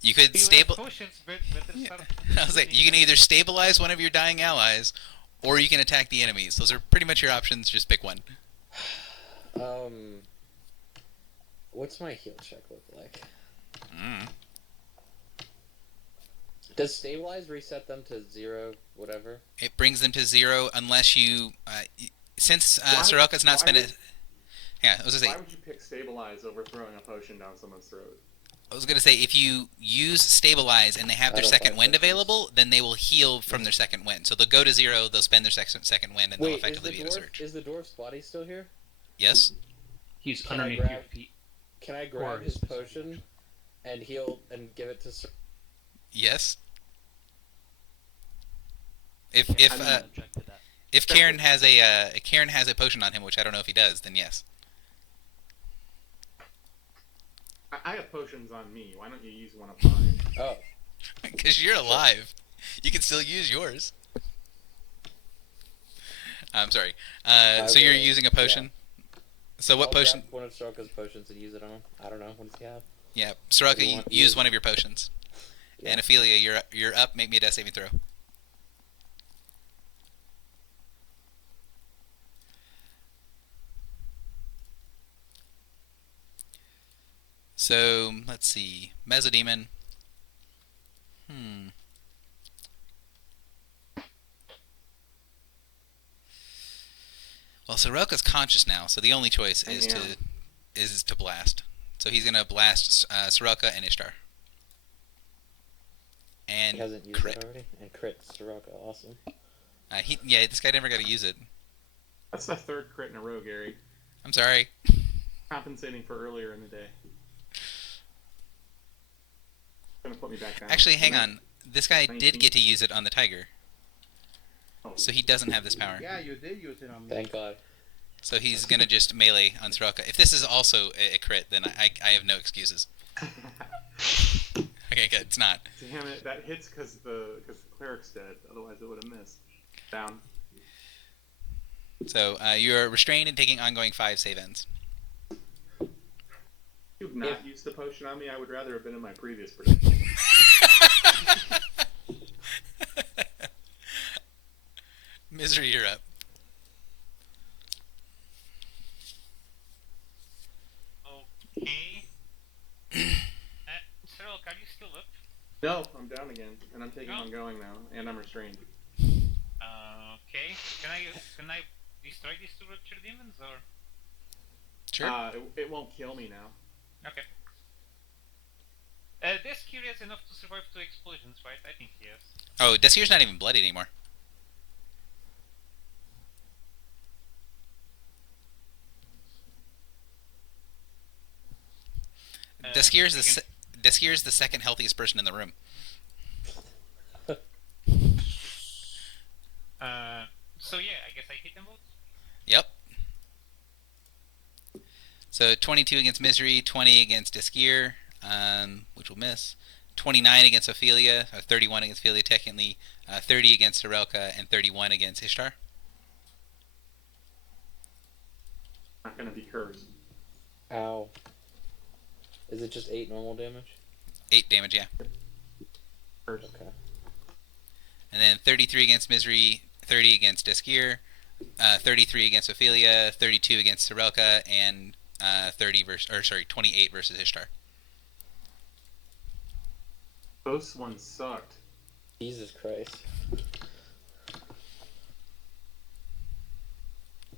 You could You have stable. potions, better start I was like, you using can either stabilize one of your dying allies, or you can attack the enemies. Those are pretty much your options. Just pick one. What's my heal check look like? Mm. Does stabilize reset them to 0, whatever? It brings them to 0 unless you. Since Why- Sorelka's not why spent would- it. Yeah, I was gonna say. Why would you pick stabilize over throwing a potion down someone's throat? I was gonna say if you use stabilize and they have I their don't second buy wind potions. available, then they will heal from their second wind. So they'll go to 0, they'll spend their second wind, and they'll Wait, effectively be in a surge. is the dwarf's body still here? Yes. He's Can I underneath grab- your feet. Can I grab Or his his potion and heal and give it to Yes. If I if wouldn't object to that. if Karen has a potion on him, which I don't know if he does, then yes. I have potions on me. Why don't you use one of mine? Oh, Because you're alive, you can still use yours. I'm sorry. So you're will- using a potion. So what I'll potion? grab one of Soroka's potions and use it on him. I don't know. What does he have? Yeah, Soraka, You want- use one of your potions. Yeah. And Ophelia, you're up. Make me a death saving throw. So let's see, Mesodemon. Well, Soroka's conscious now, so the only choice is to blast. So he's gonna blast Soroka and Ishtar. And He hasn't used crit. that already. And crit Soroka, awesome. This guy never got to use it. That's the third crit in a row, Gary. I'm sorry. Compensating for earlier in the day. Gonna put me back down. Actually, hang on. This guy 19. did get to use it on the tiger, Oh, so he doesn't have this power. Yeah, you did use it on me. Thank God. So he's gonna just melee on Soroka. If this is also a crit, then I have no excuses. Okay, good. It's not. Damn it! That hits because the cleric's dead. Otherwise, it would have missed. Down. So you are restrained and taking ongoing 5 save ends. You've not used the potion on me. I would rather have been in my previous prediction. Misery, you're up. Okay. Cyril, are you still up? No, I'm down again, and I'm taking No. ongoing now, and I'm restrained. Okay. Can I destroy these two rupture demons or? Sure. It won't kill me now. Okay. This curious enough to survive 2 explosions, right? I think yes. Oh, Desir's not even bloody anymore. Deskir's the second healthiest person in the room. So yeah, I guess I hit them both. Yep. So 22 against Misery, 20 against Deskir, which will miss. 29 against Ophelia, 31 against Ophelia technically, 30 against Sorelka, and 31 against Ishtar. Not gonna be cursed. Ow. Is it just 8 normal damage? 8 damage, yeah. Cursed. Okay. And then 33 against Misery, 30 against Deskir, 33 against Ophelia, 32 against Sorelka, and 28 versus Ishtar. Those ones sucked. Jesus Christ.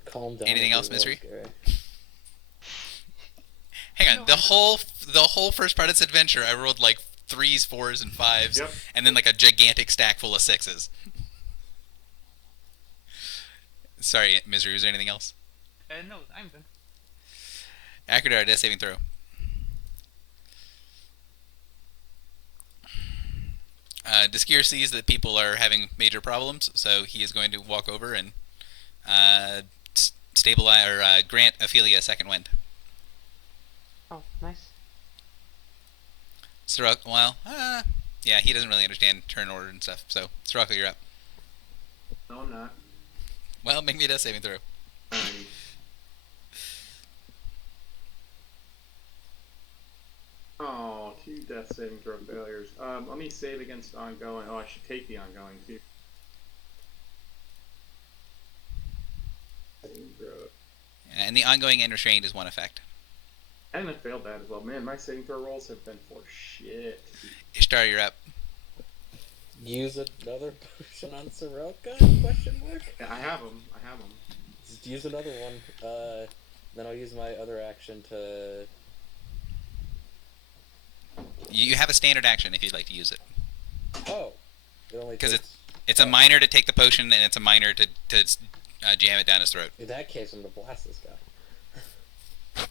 Calm down. Anything with else, your Misery? rolls, Gary. Hang on, the the whole first part of this adventure, I rolled like threes, fours, and fives, Yep. and then like a gigantic stack full of sixes. Sorry, Misery. Was there anything else? No, I'm done. Accurate death saving throw. Disgear sees that people are having major problems, so he is going to walk over and stabilize or grant Ophelia a second wind. Oh, nice. Well, yeah, he doesn't really understand turn order and stuff. So, Sirocco, you're up. No, I'm not. Well, make me a death saving throw. Alrighty. Oh, 2 death saving throw failures. Let me save against ongoing. Oh, I should take the ongoing too. Saving throw. And the ongoing and restrained is one effect. And I failed that as well. Man, my saving throw rolls have been for shit. Ishtar, you're up. Use another potion on Soroka? Question mark? Yeah, I have them. Just use another one. Then I'll use my other action to. You have a standard action if you'd like to use it. Oh, it only Because takes. it's a minor to take the potion, and it's a minor to jam it down his throat. In that case, I'm gonna blast this guy.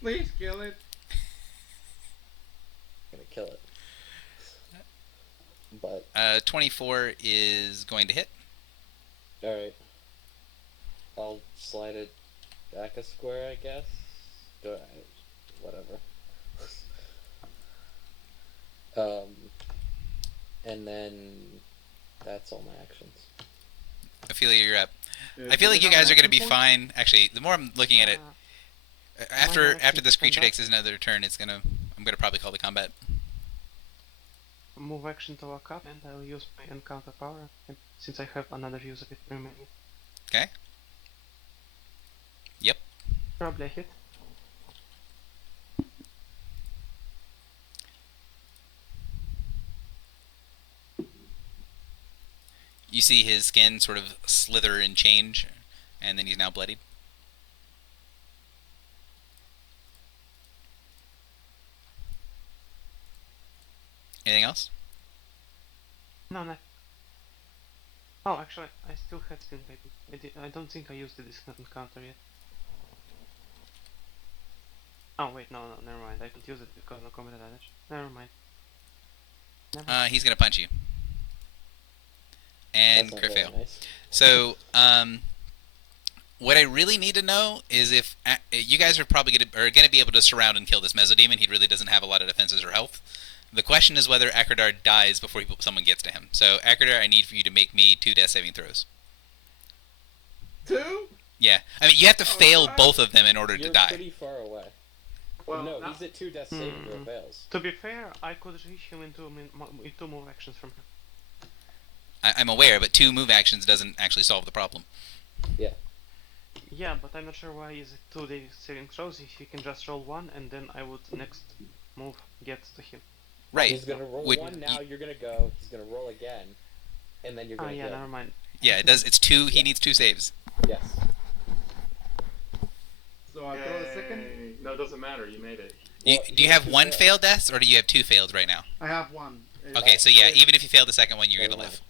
Please kill it. I'm gonna kill it. But 24 is going to hit. alright. I'll slide it back a square, I guess. Whatever. And then that's all my actions. Ophelia, you're up. I feel like you guys are going to be fine. Actually, the more I'm looking at it, after this creature takes another turn, I'm gonna probably call the combat. Move action to walk up, and I'll use my encounter power, since I have another use of it remaining. Okay. Yep. Probably a hit. You see his skin sort of slither and change, and then he's now bloodied. Anything else? No, no. Oh, actually, I still had skin baby. I don't think I used this encounter yet. Oh wait, no, never mind. I could use it because no combat advantage. Never mind. He's gonna punch you. And That's not crit very fail. nice. So, what I really need to know is if you guys are probably gonna be able to surround and kill this Mesodemon. He really doesn't have a lot of defenses or health. The question is whether Akradar dies before someone gets to him. So, Akradar, I need for you to make me 2 death saving throws. 2? Yeah, I mean you have to fail God. both of them in order You're to die. pretty far away. Well, no, not- he's at 2 death saving throw fails. To be fair, I could reach him in two move actions from him. I'm aware, but 2 move actions doesn't actually solve the problem. Yeah. Yeah, but I'm not sure why is it 2 day saving throws if he can just roll 1 and then I would next move get to him. Right. He's gonna roll Would- 1 now, you're gonna go, he's gonna roll again, and then you're Oh gonna yeah, get never mind. Yeah, it does. It's 2. He needs 2 saves. Yes. So I throw the second. Yay. No, it doesn't matter. You made it. You, Well, do you he have has 1 to fail. failed deaths, or do you have 2 failed right now? I have 1. Okay, so yeah, even if you fail the second one, you're Never gonna mind. live.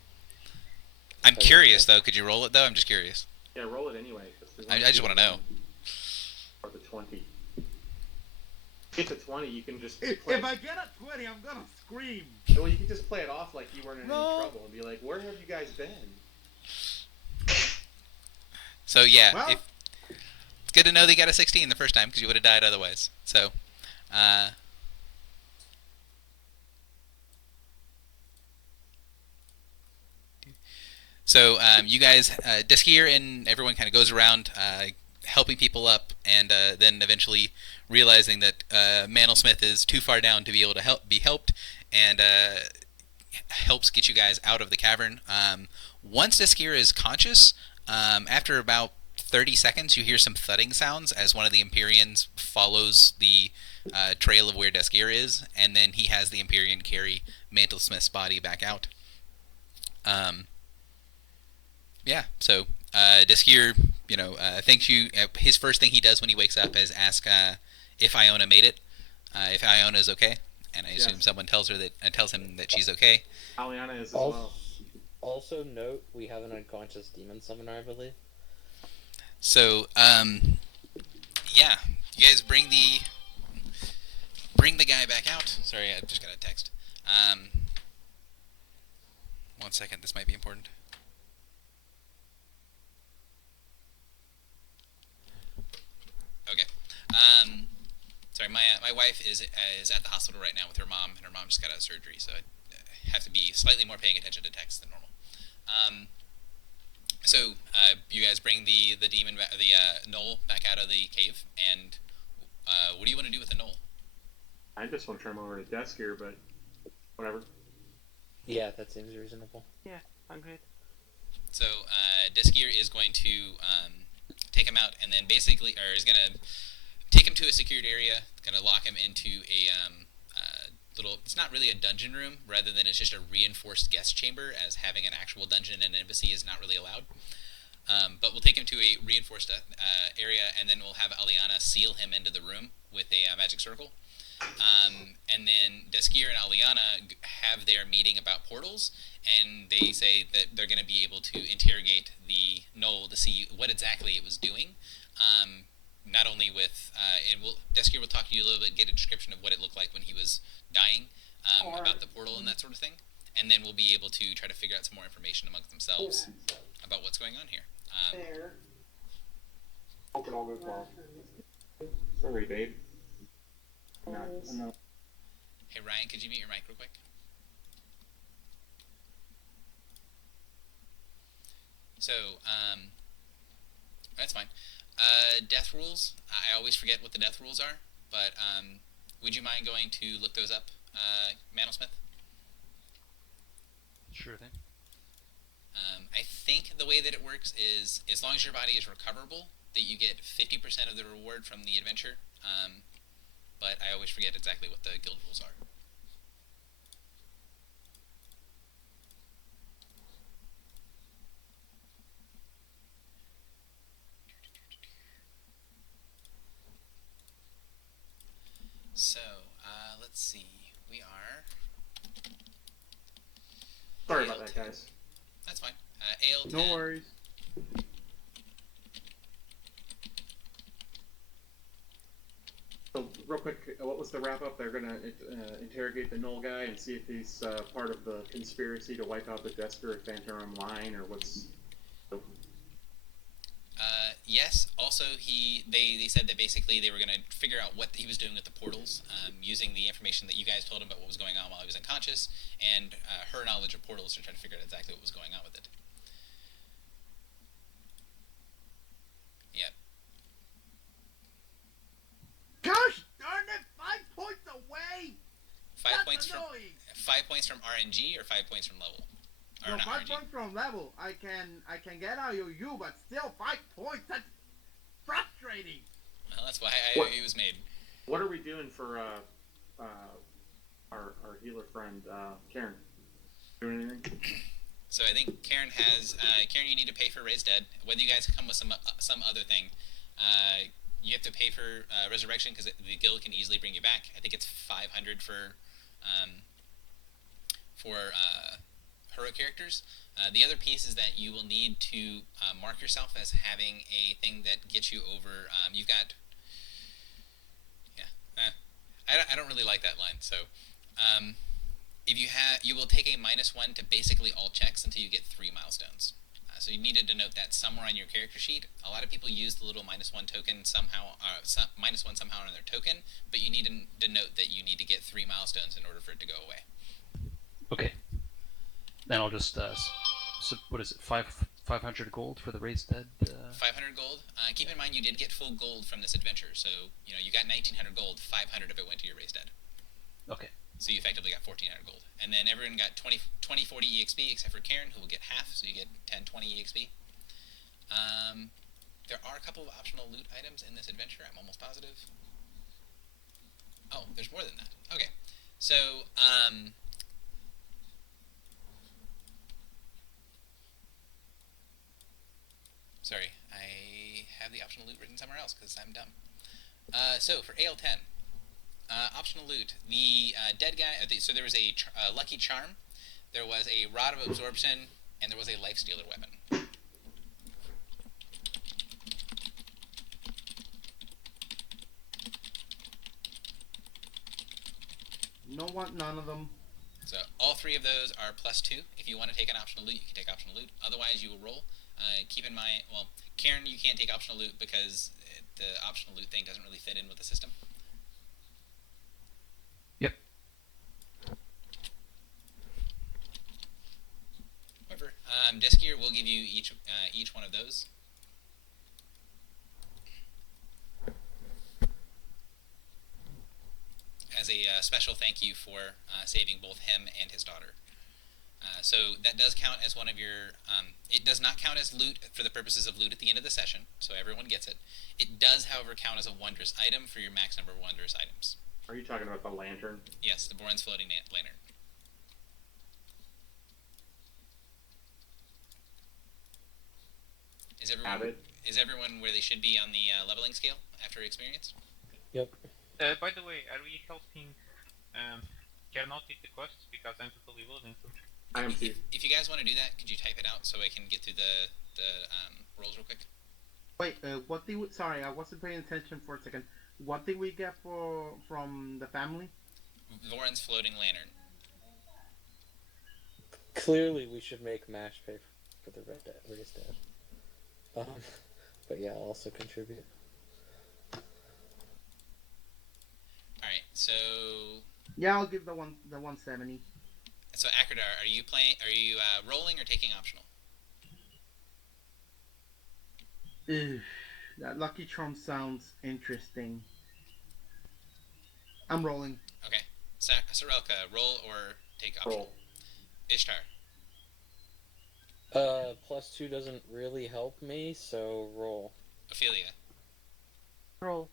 I'm curious though. Could you roll it though? I'm just curious. Yeah, roll it anyway. 'Cause we I want just want to know. Or the 20. Get to 20, you can just If play. I get a 20, I'm gonna scream. Well, you can just play it off like you weren't in any Roll. trouble and be like, "Where have you guys been?" So yeah, Well- it's good to know they got a 16 the first time because you would have died otherwise. So, you guys, Deskier and everyone kind of goes around helping people up, and then eventually realizing that Mantlesmith is too far down to be able to be helped, and helps get you guys out of the cavern. Once Deskier is conscious, after about 30 seconds, you hear some thudding sounds as one of the Empyreans follows the trail of where Deskier is, and then he has the Empyrean carry Mantlesmith's body back out. Yeah, so Deskier thank you. His first thing he does when he wakes up is ask if Iona made it, if Iona's okay, and I assume Yes. someone tells him that she's okay. Aliana is as Also, well. also note we have an unconscious demon summoner, I believe. So, yeah, you guys bring the guy back out. Sorry, I just got a text. 1 second, this might be important. Okay. Sorry, my wife is at the hospital right now with her mom, and her mom just got out of surgery, so I have to be slightly more paying attention to text than normal. So you guys bring the demon, the knoll, back out of the cave, and what do you want to do with the knoll? I just want to turn him over to desk here, but whatever. Yeah, that seems reasonable. Yeah, agreed. So Deskier is going to take him out, and then basically, or is going to take him to a secured area, going to lock him into a little, it's not really a dungeon room, rather than it's just a reinforced guest chamber, as having an actual dungeon in an embassy is not really allowed. But we'll take him to a reinforced area, and then we'll have Aliana seal him into the room with a magic circle. And then Deskier and Aliana have their meeting about portals, and they say that they're going to be able to interrogate the knoll to see what exactly it was doing. Not only with, and Deskier will talk to you a little bit, get a description of what it looked like when he was dying, about the portal and that sort of thing. And then we'll be able to try to figure out some more information amongst themselves about what's going on here. Hope it all goes well. Sorry, babe. No. Hey Ryan, could you mute your mic real quick? So, that's fine. Death rules. I always forget what the death rules are, but would you mind going to look those up, Mantlesmith? Sure thing. I think the way that it works is, as long as your body is recoverable, that you get 50% of the reward from the adventure. But I always forget exactly what the guild rules are. So, let's see. We are... Sorry about that, guys. That's fine. AL10. No worries. So, real quick, what was the wrap up? They're going to interrogate the Knoll guy and see if he's part of the conspiracy to wipe out the Desker or Phantom line, or what's. Yes. Also, they said that basically they were going to figure out what he was doing with the portals, using the information that you guys told him about what was going on while he was unconscious, and her knowledge of portals to try to figure out exactly what was going on with it. Yep. Gosh darn it! 5 points away. 5 points from RNG or 5 points from level. Or No, not 5 RNG. points from level. I can get IOU, but still 5 points. That's frustrating. Well, that's why it was made. What are we doing for our healer friend, Karen? Doing anything? So I think Karen has Karen. You need to pay for Raise Dead. Whether you guys come with some other thing, you have to pay for Resurrection because the guild can easily bring you back. I think it's 500 for hero characters. The other piece is that you will need to mark yourself as having a thing that gets you over. You've got, yeah. I don't really like that line. So, if you will take a -1 to basically all checks until you get 3 milestones. So you needed to note that somewhere on your character sheet. A lot of people use the little -1 token somehow, -1 somehow on their token, but you need to note that you need to get 3 milestones in order for it to go away. Okay. Then I'll just so what is it? 500 gold for the raised dead. 500 gold. Keep in mind you did get full gold from this adventure, so you got 1,900 gold. 500 of it went to your raised dead. Okay. So you effectively got 1,400 gold. And then everyone got 20, 40 EXP, except for Karen, who will get half, so you get 10, 20 EXP. There are a couple of optional loot items in this adventure, I'm almost positive. Oh, there's more than that. Okay. So, sorry, I have the optional loot written somewhere else because I'm dumb. So for AL10, optional loot. The dead guy. So there was a lucky charm. There was a rod of absorption, and there was a life stealer weapon. None of them. So all three of those are +2. If you want to take an optional loot, you can take optional loot. Otherwise, you will roll. Keep in mind, well, Karen, you can't take optional loot because the optional loot thing doesn't really fit in with the system. Yep. However, Deskier will give you each one of those. As a special thank you for saving both him and his daughter. So that does count as one of your. It does not count as loot for the purposes of loot at the end of the session, so everyone gets it. It does, however, count as a wondrous item for your max number of wondrous items. Are you talking about the lantern? Yes, the Boren's floating lantern. Is everyone where they should be on the leveling scale after experience? Yep. By the way, are we helping Kernot with the quests? Because I'm totally willing to. I am too. If you guys want to do that, could you type it out so I can get through the rolls real quick? Wait, what did we, sorry, I wasn't paying attention for a second. What did we get from the family? Voran's floating lantern. Clearly, we should make Mash pay for the raised dad. But yeah, I'll also contribute. Alright, so... Yeah, I'll give the 170. So, Akradar, are you rolling or taking optional? Ugh, that Lucky Charm sounds interesting. I'm rolling. Okay. Sorelka, roll or take optional? Roll. Ishtar. +2 doesn't really help me, so roll. Ophelia. Roll.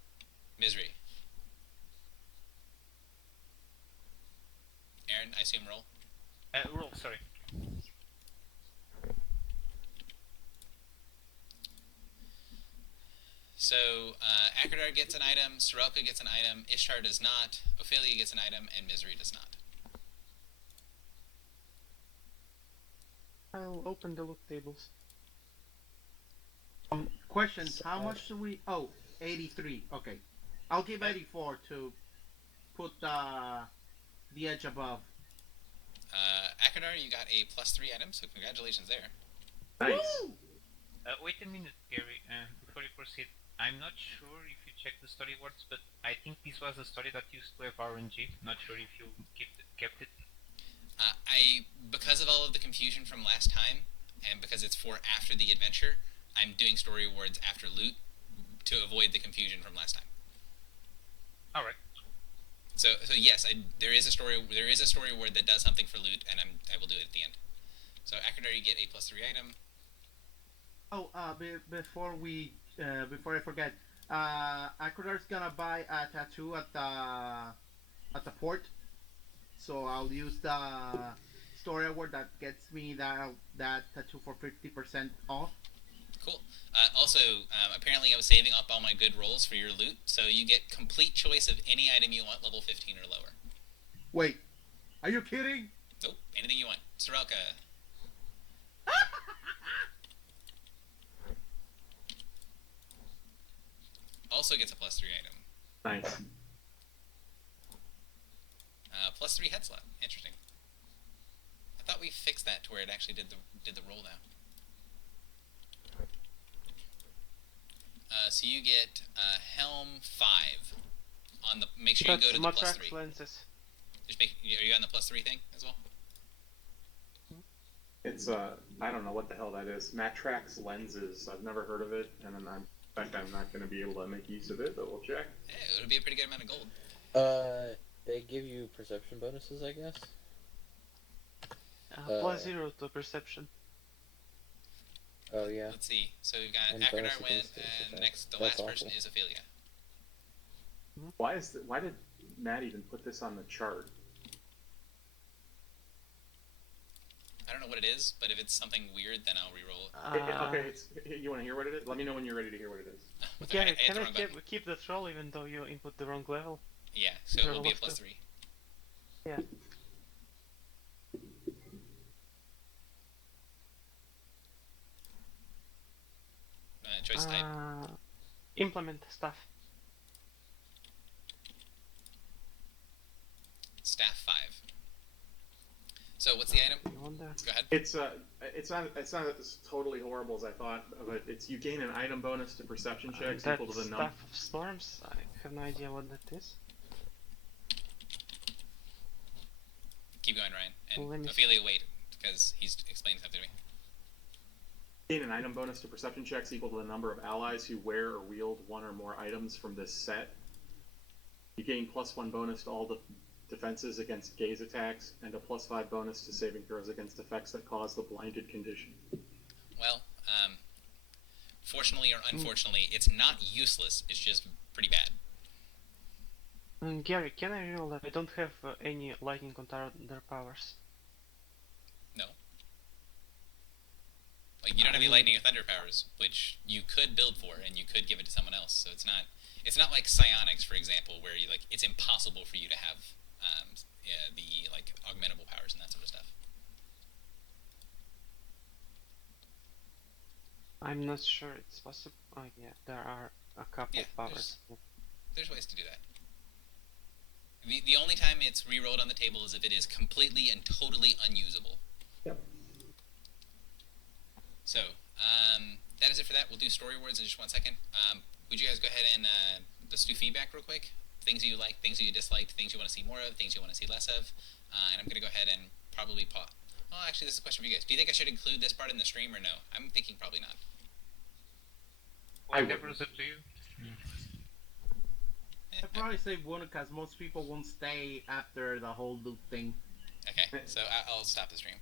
Misery. Aaron, I assume roll? Roll, sorry. So, Akradar gets an item, Sorelka gets an item, Ishtar does not, Ophelia gets an item, and Misery does not. I'll open the loot tables. Question, how much do we... Oh, 83, okay. I'll give 84 to put the edge above. Akradar, you got a +3 item, so congratulations there. Nice. Woo! Wait a minute, Gary, before you proceed. I'm not sure if you checked the story words, but I think this was a story that used to have RNG. Not sure if you kept it. Because of all of the confusion from last time, and because it's for after the adventure, I'm doing story awards after loot to avoid the confusion from last time. All right. So yes, there is a story award that does something for loot, and I will do it at the end. So Akradar, you get a +3 item. Oh, before I forget, Akradar's gonna buy a tattoo at the port, so I'll use the story award that gets me that tattoo for 50% off. Cool. Also, apparently I was saving up all my good rolls for your loot, so you get complete choice of any item you want, level 15 or lower. Wait, are you kidding? Nope, anything you want. Sorelka. Also gets a +3 item. Nice. +3 head slot. Interesting. I thought we fixed that to where it actually did the roll now. So you get Helm 5 on the. Make sure you go to the +3. Lenses. Are you on the +3 thing as well? It's I don't know what the hell that is. Matrax lenses. I've never heard of it, and I'm not going to be able to make use of it, but we'll check. Yeah, it would be a pretty good amount of gold. They give you perception bonuses, I guess. +0 to perception. Oh yeah. Let's see. So we've got And Akradar bonus went, against this and effect. the That's last person awful. is Ophelia. Why did Matt even put this on the chart? I don't know what it is, but if it's something weird, then I'll re-roll it. Okay, you want to hear what it is? Let me know when you're ready to hear what it is. Gary, I hit can the I wrong button. keep that roll even though you input the wrong level? Yeah, so it will be a Roll of +3. Yeah. Choice type. Implement stuff. Staff 5. So what's the item? I wonder. Go ahead. It's not as totally horrible as I thought, but it's you gain an item bonus to perception checks That equal to the stuff number. of storms. I have no idea what that is. Keep going, Ryan. Let And me Ophelia, wait, because he's explaining something to me. Gain an item bonus to perception checks equal to the number of allies who wear or wield one or more items from this set. You gain +1 bonus to all the defenses against gaze attacks, and a +5 bonus to saving throws against effects that cause the blinded condition. Well, fortunately or unfortunately, it's not useless. It's just pretty bad. Gary, can I roll that? I don't have any lightning on thunder powers. No. Like, you don't have any lightning or thunder powers, which you could build for, and you could give it to someone else. So it's not like psionics, for example, where you it's impossible for you to have the augmentable powers and that sort of stuff. I'm not sure it's possible. Oh yeah, there are a couple powers. There's ways to do that. The only time it's re-rolled on the table is if it is completely and totally unusable. Yep. So, that is it for that. We'll do story words in just 1 second. Would you guys go ahead and let's do feedback real quick? Things you like, things you disliked, things you want to see more of, things you want to see less of. And I'm going to go ahead and probably pause. Oh, actually, this is a question for you guys. Do you think I should include this part in the stream or no? I'm thinking probably not. Whatever is up to you. I'd probably say wouldn't, because most people won't stay after the whole loop thing. Okay, so I'll stop the stream.